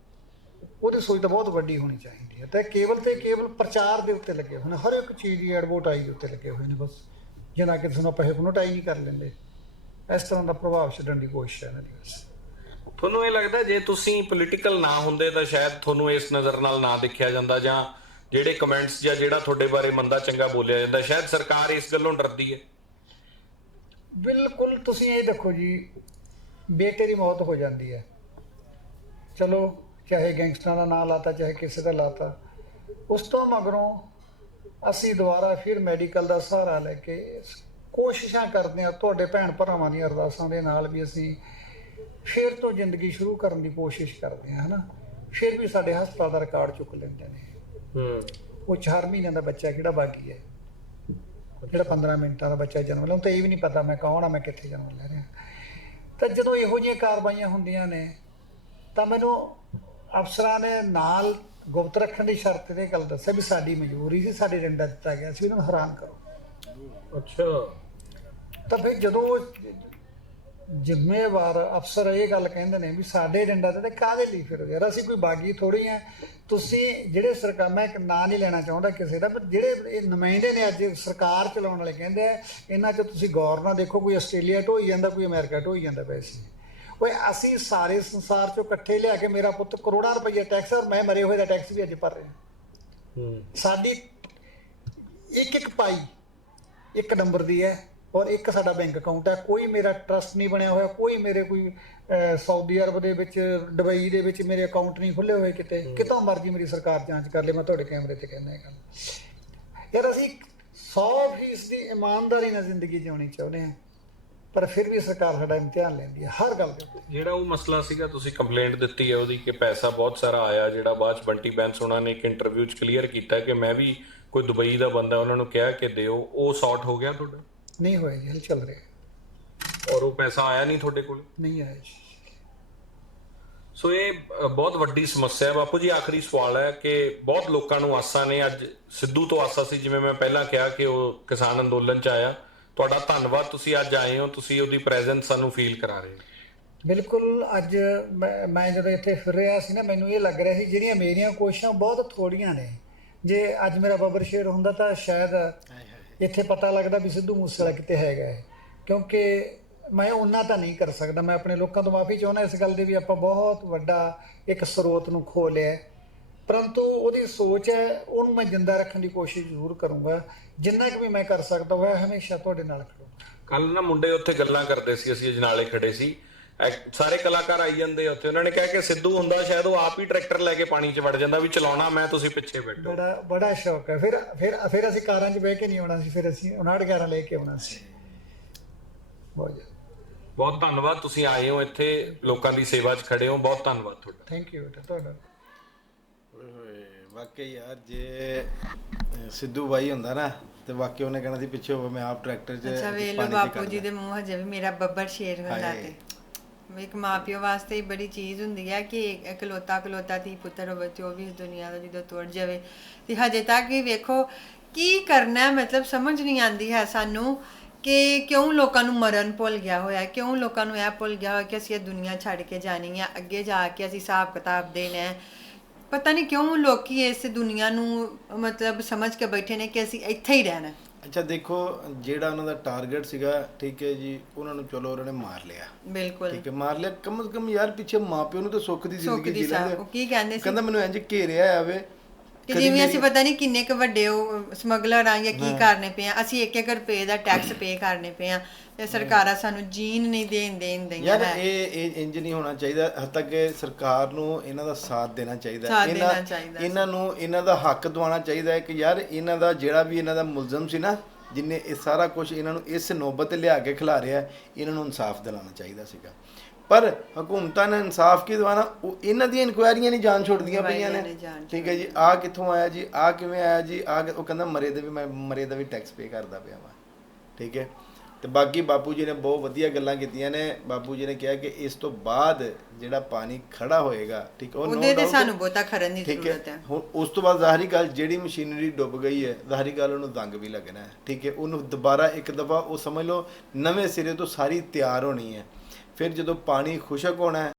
ਉਹਦੀ ਸੋਚ ਤਾਂ ਬਹੁਤ ਵੱਡੀ ਹੋਣੀ ਚਾਹੀਦੀ ਹੈ। ਤੇ ਕੇਵਲ ਤੇ ਕੇਵਲ ਪ੍ਰਚਾਰ ਦੇ ਉੱਤੇ ਲੱਗੇ ਹੋਏ ਨੇ। ਹਰ ਇੱਕ ਚੀਜ਼ ਦੀ ਐਡਵਰਟਾਈਜ਼ ਉੱਤੇ ਲੱਗੇ ਹੋਏ ਨੇ ਬਸ। ਜਿੰਨਾ ਕਿ ਤੁਹਾਨੂੰ ਆਪਾਂ ਹਿਪਨੋਟਾਈਜ਼ ਨਹੀਂ ਕਰ ਲੈਂਦੇ। ਇਸ ਤਰ੍ਹਾਂ ਦਾ ਪ੍ਰਭਾਵ ਛੱਡਣ ਦੀ ਕੋਸ਼ਿਸ਼ ਹੈ ਇਹਨਾਂ ਦੀ ਬਸ। ਤੁਹਾਨੂੰ ਇਹ ਲੱਗਦਾ ਜੇ ਤੁਸੀਂ ਪੋਲੀਟੀਕਲ ਨਾ ਹੁੰਦੇ ਤਾਂ ਸ਼ਾਇਦ ਤੁਹਾਨੂੰ ਇਸ ਨਜ਼ਰ ਨਾਲ ਨਾ ਦੇਖਿਆ ਜਾਂਦਾ ਜਾਂ ਜਿਹੜੇ ਕਮੈਂਟਸ ਜਾਂ ਜਿਹੜਾ ਤੁਹਾਡੇ ਬਾਰੇ ਮੰਦਾ ਚੰਗਾ ਬੋਲਿਆ ਜਾਂਦਾ ਸ਼ਾਇਦ ਸਰਕਾਰ ਇਸ ਗੱਲੋਂ ਡਰਦੀ ਹੈ। ਬਿਲਕੁਲ ਤੁਸੀਂ ਇਹ ਦੇਖੋ ਜੀ ਬੇਟੇ ਦੀ ਮੌਤ ਹੋ ਜਾਂਦੀ ਹੈ। ਚਲੋ ਚਾਹੇ ਗੈਂਗਸਟਰਾਂ ਦਾ ਨਾਂ ਲਾਤਾ ਚਾਹੇ ਕਿਸੇ ਦਾ ਲਾਤਾ। ਉਸ ਤੋਂ ਮਗਰੋਂ ਅਸੀਂ ਦੁਬਾਰਾ ਫਿਰ ਮੈਡੀਕਲ ਦਾ ਸਹਾਰਾ ਲੈ ਕੇ ਕੋਸ਼ਿਸ਼ਾਂ ਕਰਦੇ ਹਾਂ ਤੁਹਾਡੇ ਭੈਣ ਭਰਾਵਾਂ ਦੀਆਂ ਅਰਦਾਸਾਂ ਦੇ ਨਾਲ ਵੀ ਅਸੀਂ ਫਿਰ ਤੋਂ ਜ਼ਿੰਦਗੀ ਸ਼ੁਰੂ ਕਰਨ ਦੀ ਕੋਸ਼ਿਸ਼ ਕਰਦੇ ਹਾਂ ਹਨਾ? ਫਿਰ ਵੀ ਸਾਡੇ ਹਸਪਤਾਲ ਦਾ ਰਿਕਾਰਡ ਚੁੱਕ ਲੈਂਦੇ ਨੇ। ਹੂੰ। ਉਹ 4 ਮਹੀਨਿਆਂ ਦਾ ਬੱਚਾ ਕਿਹੜਾ ਬਾਕੀ ਹੈ? ਜਿਹੜਾ 15 ਮਿੰਟਾਂ ਦਾ ਬੱਚਾ ਜਨਮ ਲਿਆ ਉਹ ਤਾਂ ਇਹ ਵੀ ਨਹੀਂ ਪਤਾ ਮੈਂ ਕੌਣ ਆ ਮੈਂ ਕਿੱਥੇ ਜਨਮ ਲੈ ਰਿਹਾ। ਤਾਂ ਜਦੋਂ ਇਹੋ ਜਿਹੀਆਂ ਕਾਰਵਾਈਆਂ ਹੁੰਦੀਆਂ ਨੇ ਤਾਂ ਮੈਨੂੰ ਅਫਸਰਾਂ ਨੇ ਨਾਲ ਗੁਪਤ ਰੱਖਣ ਦੀ ਸ਼ਰਤ ਤੇ ਗੱਲ ਦੱਸਿਆ ਵੀ ਸਾਡੀ ਮਜਬੂਰੀ ਸੀ ਸਾਡੇ ਡੰਡਾ ਦਿੱਤਾ ਗਿਆ ਸੀ ਇਹਨਾਂ ਨੂੰ ਹੈਰਾਨ ਕਰੋ। ਅੱਛਾ। ਤਾਂ ਫਿਰ ਜਦੋਂ ਜ਼ਿੰਮੇਵਾਰ ਅਫਸਰ ਇਹ ਗੱਲ ਕਹਿੰਦੇ ਨੇ ਵੀ ਸਾਡੇ ਏਜੰਡਾ ਤੇ ਕਾਹਦੇ ਲਈ ਫਿਰ? ਯਾਰ ਅਸੀਂ ਕੋਈ ਬਾਗੀ ਥੋੜੀ ਆ। ਤੁਸੀਂ ਜਿਹੜੇ ਸਰਕਾਰ ਮੈਂ ਇੱਕ ਨਾਂ ਨਹੀਂ ਲੈਣਾ ਚਾਹੁੰਦਾ ਕਿਸੇ ਦਾ ਪਰ ਜਿਹੜੇ ਇਹ ਨੁਮਾਇੰਦੇ ਨੇ ਅੱਜ ਸਰਕਾਰ ਚਲਾਉਣ ਵਾਲੇ ਕਹਿੰਦੇ ਆ ਇਹਨਾਂ 'ਚ ਤੁਸੀਂ ਗੌਰ ਨਾਲ ਦੇਖੋ ਕੋਈ ਆਸਟ੍ਰੇਲੀਆ ਢੋਈ ਜਾਂਦਾ ਕੋਈ ਅਮਰੀਕਾ ਢੋਈ ਜਾਂਦਾ ਪੈਸੇ। ਓਏ ਅਸੀਂ ਸਾਰੇ ਸੰਸਾਰ 'ਚੋਂ ਇਕੱਠੇ ਲਿਆ ਕੇ ਮੇਰਾ ਪੁੱਤ ਕਰੋੜਾਂ ਰੁਪਏ ਟੈਕਸ ਔਰ ਮੈਂ ਮਰੇ ਹੋਏ ਦਾ ਟੈਕਸ ਵੀ ਅੱਜ ਭਰ ਰਿਹਾ। ਹੂੰ। ਸਾਡੀ ਇੱਕ ਇੱਕ ਪਾਈ ਇੱਕ ਨੰਬਰ ਦੀ ਹੈ ਔਰ ਇੱਕ ਸਾਡਾ ਬੈਂਕ ਅਕਾਊਂਟ ਹੈ। ਕੋਈ ਮੇਰਾ ਟਰਸਟ ਨਹੀਂ ਬਣਿਆ ਹੋਇਆ ਕੋਈ ਮੇਰੇ ਕੋਈ ਸਾਊਦੀ ਅਰਬ ਦੇ ਵਿੱਚ ਦੁਬਈ ਦੇ ਵਿੱਚ ਮੇਰੇ ਅਕਾਊਂਟ ਨਹੀਂ ਖੁੱਲੇ ਹੋਏ ਕਿਤੇ। ਕਿਤੋਂ ਮਰਜ਼ੀ ਮੇਰੀ ਸਰਕਾਰ ਜਾਂਚ ਕਰ ਲੇ ਮੈਂ ਤੁਹਾਡੇ ਕੈਮਰੇ ਤੇ ਕਹਿੰਦਾ ਇਹ ਗੱਲ। ਯਾਰ ਅਸੀਂ 100% ਦੀ ਇਮਾਨਦਾਰੀ ਨਾਲ ਜ਼ਿੰਦਗੀ ਜਿਉਣੀ ਚਾਹੁੰਦੇ ਹਾਂ। ਪਰ ਫਿਰ ਵੀ ਸਰਕਾਰ ਸਾਡਾ ਇਮਤਿਹਾਨ ਲੈਂਦੀ ਹੈ ਹਰ ਗੱਲ ਦੇ ਉੱਤੇ। ਜਿਹੜਾ ਉਹ ਮਸਲਾ ਸੀਗਾ ਤੁਸੀਂ ਕੰਪਲੇਂਟ ਦਿੱਤੀ ਹੈ ਉਹਦੀ ਕਿ ਪੈਸਾ ਬਹੁਤ ਸਾਰਾ ਆਇਆ ਜਿਹੜਾ ਬਾਅਦ ਚ ਬੰਟੀ ਬੈਂਸ ਉਹਨਾਂ ਨੇ ਇੱਕ ਇੰਟਰਵਿਊ ਚ ਕਲੀਅਰ ਕੀਤਾ ਕਿ ਮੈਂ ਵੀ ਕੋਈ ਦੁਬਈ ਦਾ ਬੰਦਾ ਉਹਨਾਂ ਨੂੰ ਕਿਹਾ ਕਿ ਦਿਓ ਉਹ ਸੌਟ ਹੋ ਗਿਆ ਤੁਹਾਡਾ? ਨਹੀਂ ਹੋਇਆ ਜੀ ਹਲ ਚੱਲ ਰਿਹਾ। ਔਰ ਉਹ ਪੈਸਾ ਆਇਆ ਨਹੀਂ ਤੁਹਾਡੇ ਕੋਲ? ਨਹੀਂ ਆਇਆ ਜੀ। ਸੋ ਇਹ ਬਹੁਤ ਵੱਡੀ ਸਮੱਸਿਆ ਹੈ। ਬਾਪੂ ਜੀ ਆਖਰੀ ਸਵਾਲ ਹੈ ਕਿ ਬਹੁਤ ਲੋਕਾਂ ਨੂੰ ਆਸਾਂ ਨੇ ਅੱਜ ਸਿੱਧੂ ਤੋਂ ਆਸਾਂ ਸੀ ਜਿਵੇਂ ਮੈਂ ਪਹਿਲਾਂ ਕਿਹਾ ਕਿ ਉਹ ਕਿਸਾਨ ਅੰਦੋਲਨ ਚ ਆਇਆ। ਤੁਹਾਡਾ ਧੰਨਵਾਦ, ਤੁਸੀਂ ਅੱਜ ਆਏ ਹੋ, ਤੁਸੀਂ ਉਹਦੀ ਪ੍ਰੈਜ਼ੈਂਸ ਸਾਨੂੰ ਫੀਲ ਕਰਾ ਰਹੇ ਹੋ। ਬਿਲਕੁਲ, ਅੱਜ ਮੈਂ ਮੈਂ ਜਦੋਂ ਇੱਥੇ ਫਿਰ ਰਿਹਾ ਸੀ ਨਾ, ਮੈਨੂੰ ਇਹ ਲੱਗ ਰਿਹਾ ਸੀ, ਜਿਹੜੀਆਂ ਮੇਰੀਆਂ ਕੋਸ਼ਿਸ਼ਾਂ ਬਹੁਤ ਥੋੜੀਆਂ ਨੇ। ਜੇ ਅੱਜ ਮੇਰਾ ਬਬਰ ਸ਼ੇਰ ਹੁੰਦਾ ਤਾਂ ਸ਼ਾਇਦ ਇੱਥੇ ਪਤਾ ਲੱਗਦਾ ਵੀ ਸਿੱਧੂ ਮੂਸੇਵਾਲਾ ਕਿਤੇ ਹੈਗਾ ਹੈ। ਕਿਉਂਕਿ ਮੈਂ ਉਹਨਾਂ ਤਾਂ ਨਹੀਂ ਕਰ ਸਕਦਾ, ਮੈਂ ਆਪਣੇ ਲੋਕਾਂ ਤੋਂ ਮਾਫੀ ਚਾਹੁੰਦਾ ਇਸ ਗੱਲ ਦੀ ਵੀ ਆਪਾਂ ਬਹੁਤ ਵੱਡਾ ਇੱਕ ਸਰੋਤ ਨੂੰ ਖੋ ਲਿਆ ਪਰੰਤੂ ਉਹਦੀ ਸੋਚ ਹੈ ਉਹਨੂੰ ਮੈਂ ਜਿੰਦਾ ਰੱਖਣ ਦੀ ਕੋਸ਼ਿਸ਼ ਜ਼ਰੂਰ ਕਰੂੰਗਾ। ਜਿੰਨਾ ਕੁ ਵੀ ਮੈਂ ਕਰ ਸਕਦਾ ਹੋਇਆ ਹਮੇਸ਼ਾ ਤੁਹਾਡੇ ਨਾਲ ਖੜੂੰਗਾ। ਕੱਲ ਨਾ ਮੁੰਡੇ ਉੱਥੇ ਗੱਲਾਂ ਕਰਦੇ ਸੀ ਅਸੀਂ ਅਜਨਾਲੇ ਖੜੇ ਸੀ। ਸਾਰੇ ਕਲਾਕਾਰ ਆਈ ਜਾਂਦੇ ਉੱਥੇ। ਉਹਨਾਂ ਨੇ ਕਿਹਾ ਕਿ ਸਿੱਧੂ ਹੁੰਦਾ ਸ਼ਾਇਦ ਉਹ ਆਪ ਹੀ ਟਰੈਕਟਰ ਲੈ ਕੇ ਪਾਣੀ 'ਚ ਵੜ ਜਾਂਦਾ ਵੀ ਚਲਾਉਣਾ ਮੈਂ ਤੁਸੀਂ ਪਿੱਛੇ ਬੈਠੋ। ਬੜਾ ਬੜਾ ਸ਼ੌਕ ਹੈ। ਫਿਰ ਫਿਰ ਫਿਰ ਅਸੀਂ ਕਾਰਾਂ 'ਚ ਬਹਿ ਕੇ ਨਹੀਂ ਆਉਣਾ ਸੀ ਫਿਰ ਅਸੀਂ 59 11 ਲੈ ਕੇ ਆਉਣਾ ਸੀ। ਬਹੁਤ ਬਹੁਤ ਧੰਨਵਾਦ ਤੁਸੀਂ ਆਏ ਹੋ ਇੱਥੇ ਲੋਕਾਂ ਦੀ ਸੇਵਾ 'ਚ ਖੜੇ ਹੋ। ਬਹੁਤ ਧੰਨਵਾਦ ਤੁਹਾਡਾ। ਥੈਂਕ ਯੂ ਤੁਹਾਡਾ। ਵਾਕਈ ਯਾਰ ਜੇ ਸਿੱਧੂ ਬਾਈ ਹੁੰਦਾ ਨਾ ਤੇ ਵਾਕਈ ਉਹਨੇ ਕਹਿਣਾ ਸੀ ਪਿੱਛੇ ਮੈਂ ਆਪ ਟਰੈਕਟਰ 'ਚ ਅੱਛਾ ਪਾਣੀ 'ਚ ਬਾਪੂ। ਜੀ ਦੇ ਮੂੰਹ ਹਜੇ ਵੀ ਮੇਰਾ ਬੱਬਰ ਸ਼ੇਰ ਹੁੰਦਾ। ਤੇ ਵੀ ਇੱਕ ਮਾਪਿਓ ਵਾਸਤੇ ਹੀ ਬੜੀ ਚੀਜ਼ ਹੁੰਦੀ ਹੈ ਕਿ ਇਕਲੌਤਾ ਇਕਲੌਤਾ ਦੀ ਪੁੱਤਰ ਹੋਵੇ ਤੇ ਉਹ ਵੀ ਇਸ ਦੁਨੀਆ ਦਾ ਜਦੋਂ ਤੁਰ ਜਾਵੇ ਤੇ ਹਜੇ ਤੱਕ ਵੀ ਵੇਖੋ ਕੀ ਕਰਨਾ ਹੈ, ਮਤਲਬ ਸਮਝ ਨਹੀਂ ਆਂਦੀ ਹੈ ਸਾਨੂੰ ਕਿ ਕਿਉਂ ਲੋਕਾਂ ਨੂੰ ਮਰਨ ਭੁੱਲ ਗਿਆ ਹੋਇਆ ਕਿਉਂ ਲੋਕਾਂ ਨੂੰ ਇਹ ਭੁੱਲ ਗਿਆ ਹੋਇਆ ਕਿ ਅਸੀਂ ਇਹ ਦੁਨੀਆ ਛੱਡ ਕੇ ਜਾਣੀ ਹੈ ਅੱਗੇ ਜਾ ਕੇ ਅਸੀਂ ਹਿਸਾਬ ਕਿਤਾਬ ਦੇਣਾ ਹੈ ਪਤਾ ਨਹੀਂ ਕਿਉਂ ਲੋਕੀ ਇਸ ਦੁਨੀਆ ਨੂੰ ਮਤਲਬ ਸਮਝ ਕੇ ਬੈਠੇ ਨੇ ਕਿ ਅਸੀਂ ਇੱਥੇ ਹੀ ਰਹਿਣਾ। ਅੱਛਾ ਦੇਖੋ ਜਿਹੜਾ ਉਹਨਾਂ ਦਾ ਟਾਰਗੇਟ ਸੀਗਾ ਠੀਕ ਹੈ ਜੀ ਉਹਨਾਂ ਨੂੰ ਚਲੋ ਉਹਨਾਂ ਨੇ ਮਾਰ ਲਿਆ। ਬਿਲਕੁਲ। ਠੀਕ ਹੈ ਮਾਰ ਲਿਆ। ਕਮ ਸੇ ਕਮ ਯਾਰ ਪਿੱਛੇ ਮਾਪਿਓ ਨੂੰ ਤਾਂ ਸੁੱਖ ਦੀ ਜ਼ਿੰਦਗੀ ਜੀ ਲੈਂਦੇ ਕੀ ਕਹਿੰਦੇ ਸੀ? ਕਹਿੰਦਾ ਮੈਨੂੰ ਇੰਜ ਘੇਰਿਆ ਆਵੇ ਕਿ ਜਿਵੇਂ ਅਸੀਂ ਪਤਾ ਨਹੀਂ ਕਿੰਨੇ ਕੁ ਵੱਡੇ ਉਹ ਸਮਗਲਰ ਆ ਜਾਂ ਕੀ ਕਰਨੇ ਪਏ ਆ। ਅਸੀਂ 1-1 ਰੁਪਏ ਦਾ ਟੈਕਸ ਪੇ ਕਰਨੇ ਪਏ ਆ। ਤੇ ਸਰਕਾਰਾਂ ਸਾਨੂੰ ਜੀਣ ਨਹੀਂ ਦੇਣ ਦੇਣ ਦਈਆਂ ਯਾਰ ਇਹ ਇਹ ਇੰਜ ਨਹੀਂ ਹੋਣਾ ਚਾਹੀਦਾ। ਹੱਦ ਤੱਕ ਸਰਕਾਰ ਨੂੰ ਇਹਨਾਂ ਦਾ ਸਾਥ ਦੇਣਾ ਚਾਹੀਦਾ। ਇਹਨਾਂ। ਇਹਨਾਂ ਨੂੰ ਇਹਨਾਂ ਦਾ ਹੱਕ ਦਿਵਾਉਣਾ ਚਾਹੀਦਾ ਹੈ ਕਿ ਯਾਰ ਇਹਨਾਂ ਦਾ ਜਿਹੜਾ ਵੀ ਇਹਨਾਂ ਦਾ ਮੁਲਜ਼ਮ ਸੀ ਨਾ ਜਿਨੇ ਇਹ ਸਾਰਾ ਕੁਝ ਇਹਨਾਂ ਨੂੰ ਇਸ ਨੌਬਤ ਤੇ ਲਿਆ ਕੇ ਖਿਲਾ ਰਿਹਾ ਇਹਨਾਂ ਨੂੰ ਇਨਸਾਫ ਦਿਲਾਉਣਾ ਚਾਹੀਦਾ ਸੀਗਾ। ਪਰ ਹਕੂਮਤਾਂ ਨੇ ਇਨਸਾਫ ਕੀ ਦਿਵਾਣਾ ਉਹ ਇਹਨਾਂ ਦੀਆਂ ਇਨਕੁਆਇਰੀਆਂ ਨਹੀਂ ਜਾਣ ਛੋੜਦੀਆਂ ਪਈਆਂ ਨੇ। ਠੀਕ ਹੈ ਜੀ। ਆ ਕਿੱਥੋਂ ਆਇਆ ਜੀ? ਆ ਕਿਵੇਂ ਆਇਆ ਜੀ? ਆ ਉਹ ਕਹਿੰਦਾ ਮਰੇ ਦੇ ਵੀ ਮੈਂ ਮਰੇ ਦਾ ਵੀ ਟੈਕਸ ਪੇ ਕਰਦਾ ਪਿਆ ਵਾਂ। ਠੀਕ ਹੈ। ਤੇ ਬਾਕੀ ਬਾਪੂ ਜੀ ਨੇ ਬਹੁਤ ਵਧੀਆ ਗੱਲਾਂ ਕੀਤੀਆਂ ਨੇ। ਬਾਪੂ ਜੀ ਨੇ ਕਿਹਾ ਕਿ ਇਸ ਤੋਂ ਬਾਅਦ ਜਿਹੜਾ ਪਾਣੀ ਖੜਾ ਹੋਏਗਾ ਠੀਕ ਉਹ ਉਹਦੇ ਤੇ ਸਾਨੂੰ ਬਹੁਤਾ ਖਰਨ ਦੀ ਜ਼ਰੂਰਤ ਹੈ। ਹੈ। ਹੁਣ ਉਸ ਤੋਂ ਬਾਅਦ ਜ਼ਾਹਰੀ ਗੱਲ ਜਿਹੜੀ ਮਸ਼ੀਨਰੀ ਡੁੱਬ ਗਈ ਹੈ ਜ਼ਾਹਰੀ ਗੱਲ ਉਹਨੂੰ ਦੰਗ ਵੀ ਲੱਗਣਾ ਹੈ। ਠੀਕ ਹੈ। ਉਹਨੂੰ ਦੁਬਾਰਾ ਇੱਕ ਦਫਾ ਉਹ ਸਮਝ ਲਓ ਨਵੇਂ ਸਿਰੇ ਤੋਂ ਸਾਰੀ ਤਿਆਰ ਹੋਣੀ ਹੈ। ਫਿਰ ਜਦੋਂ ਪਾਣੀ ਖੁਸ਼ਕ ਹੋਣਾ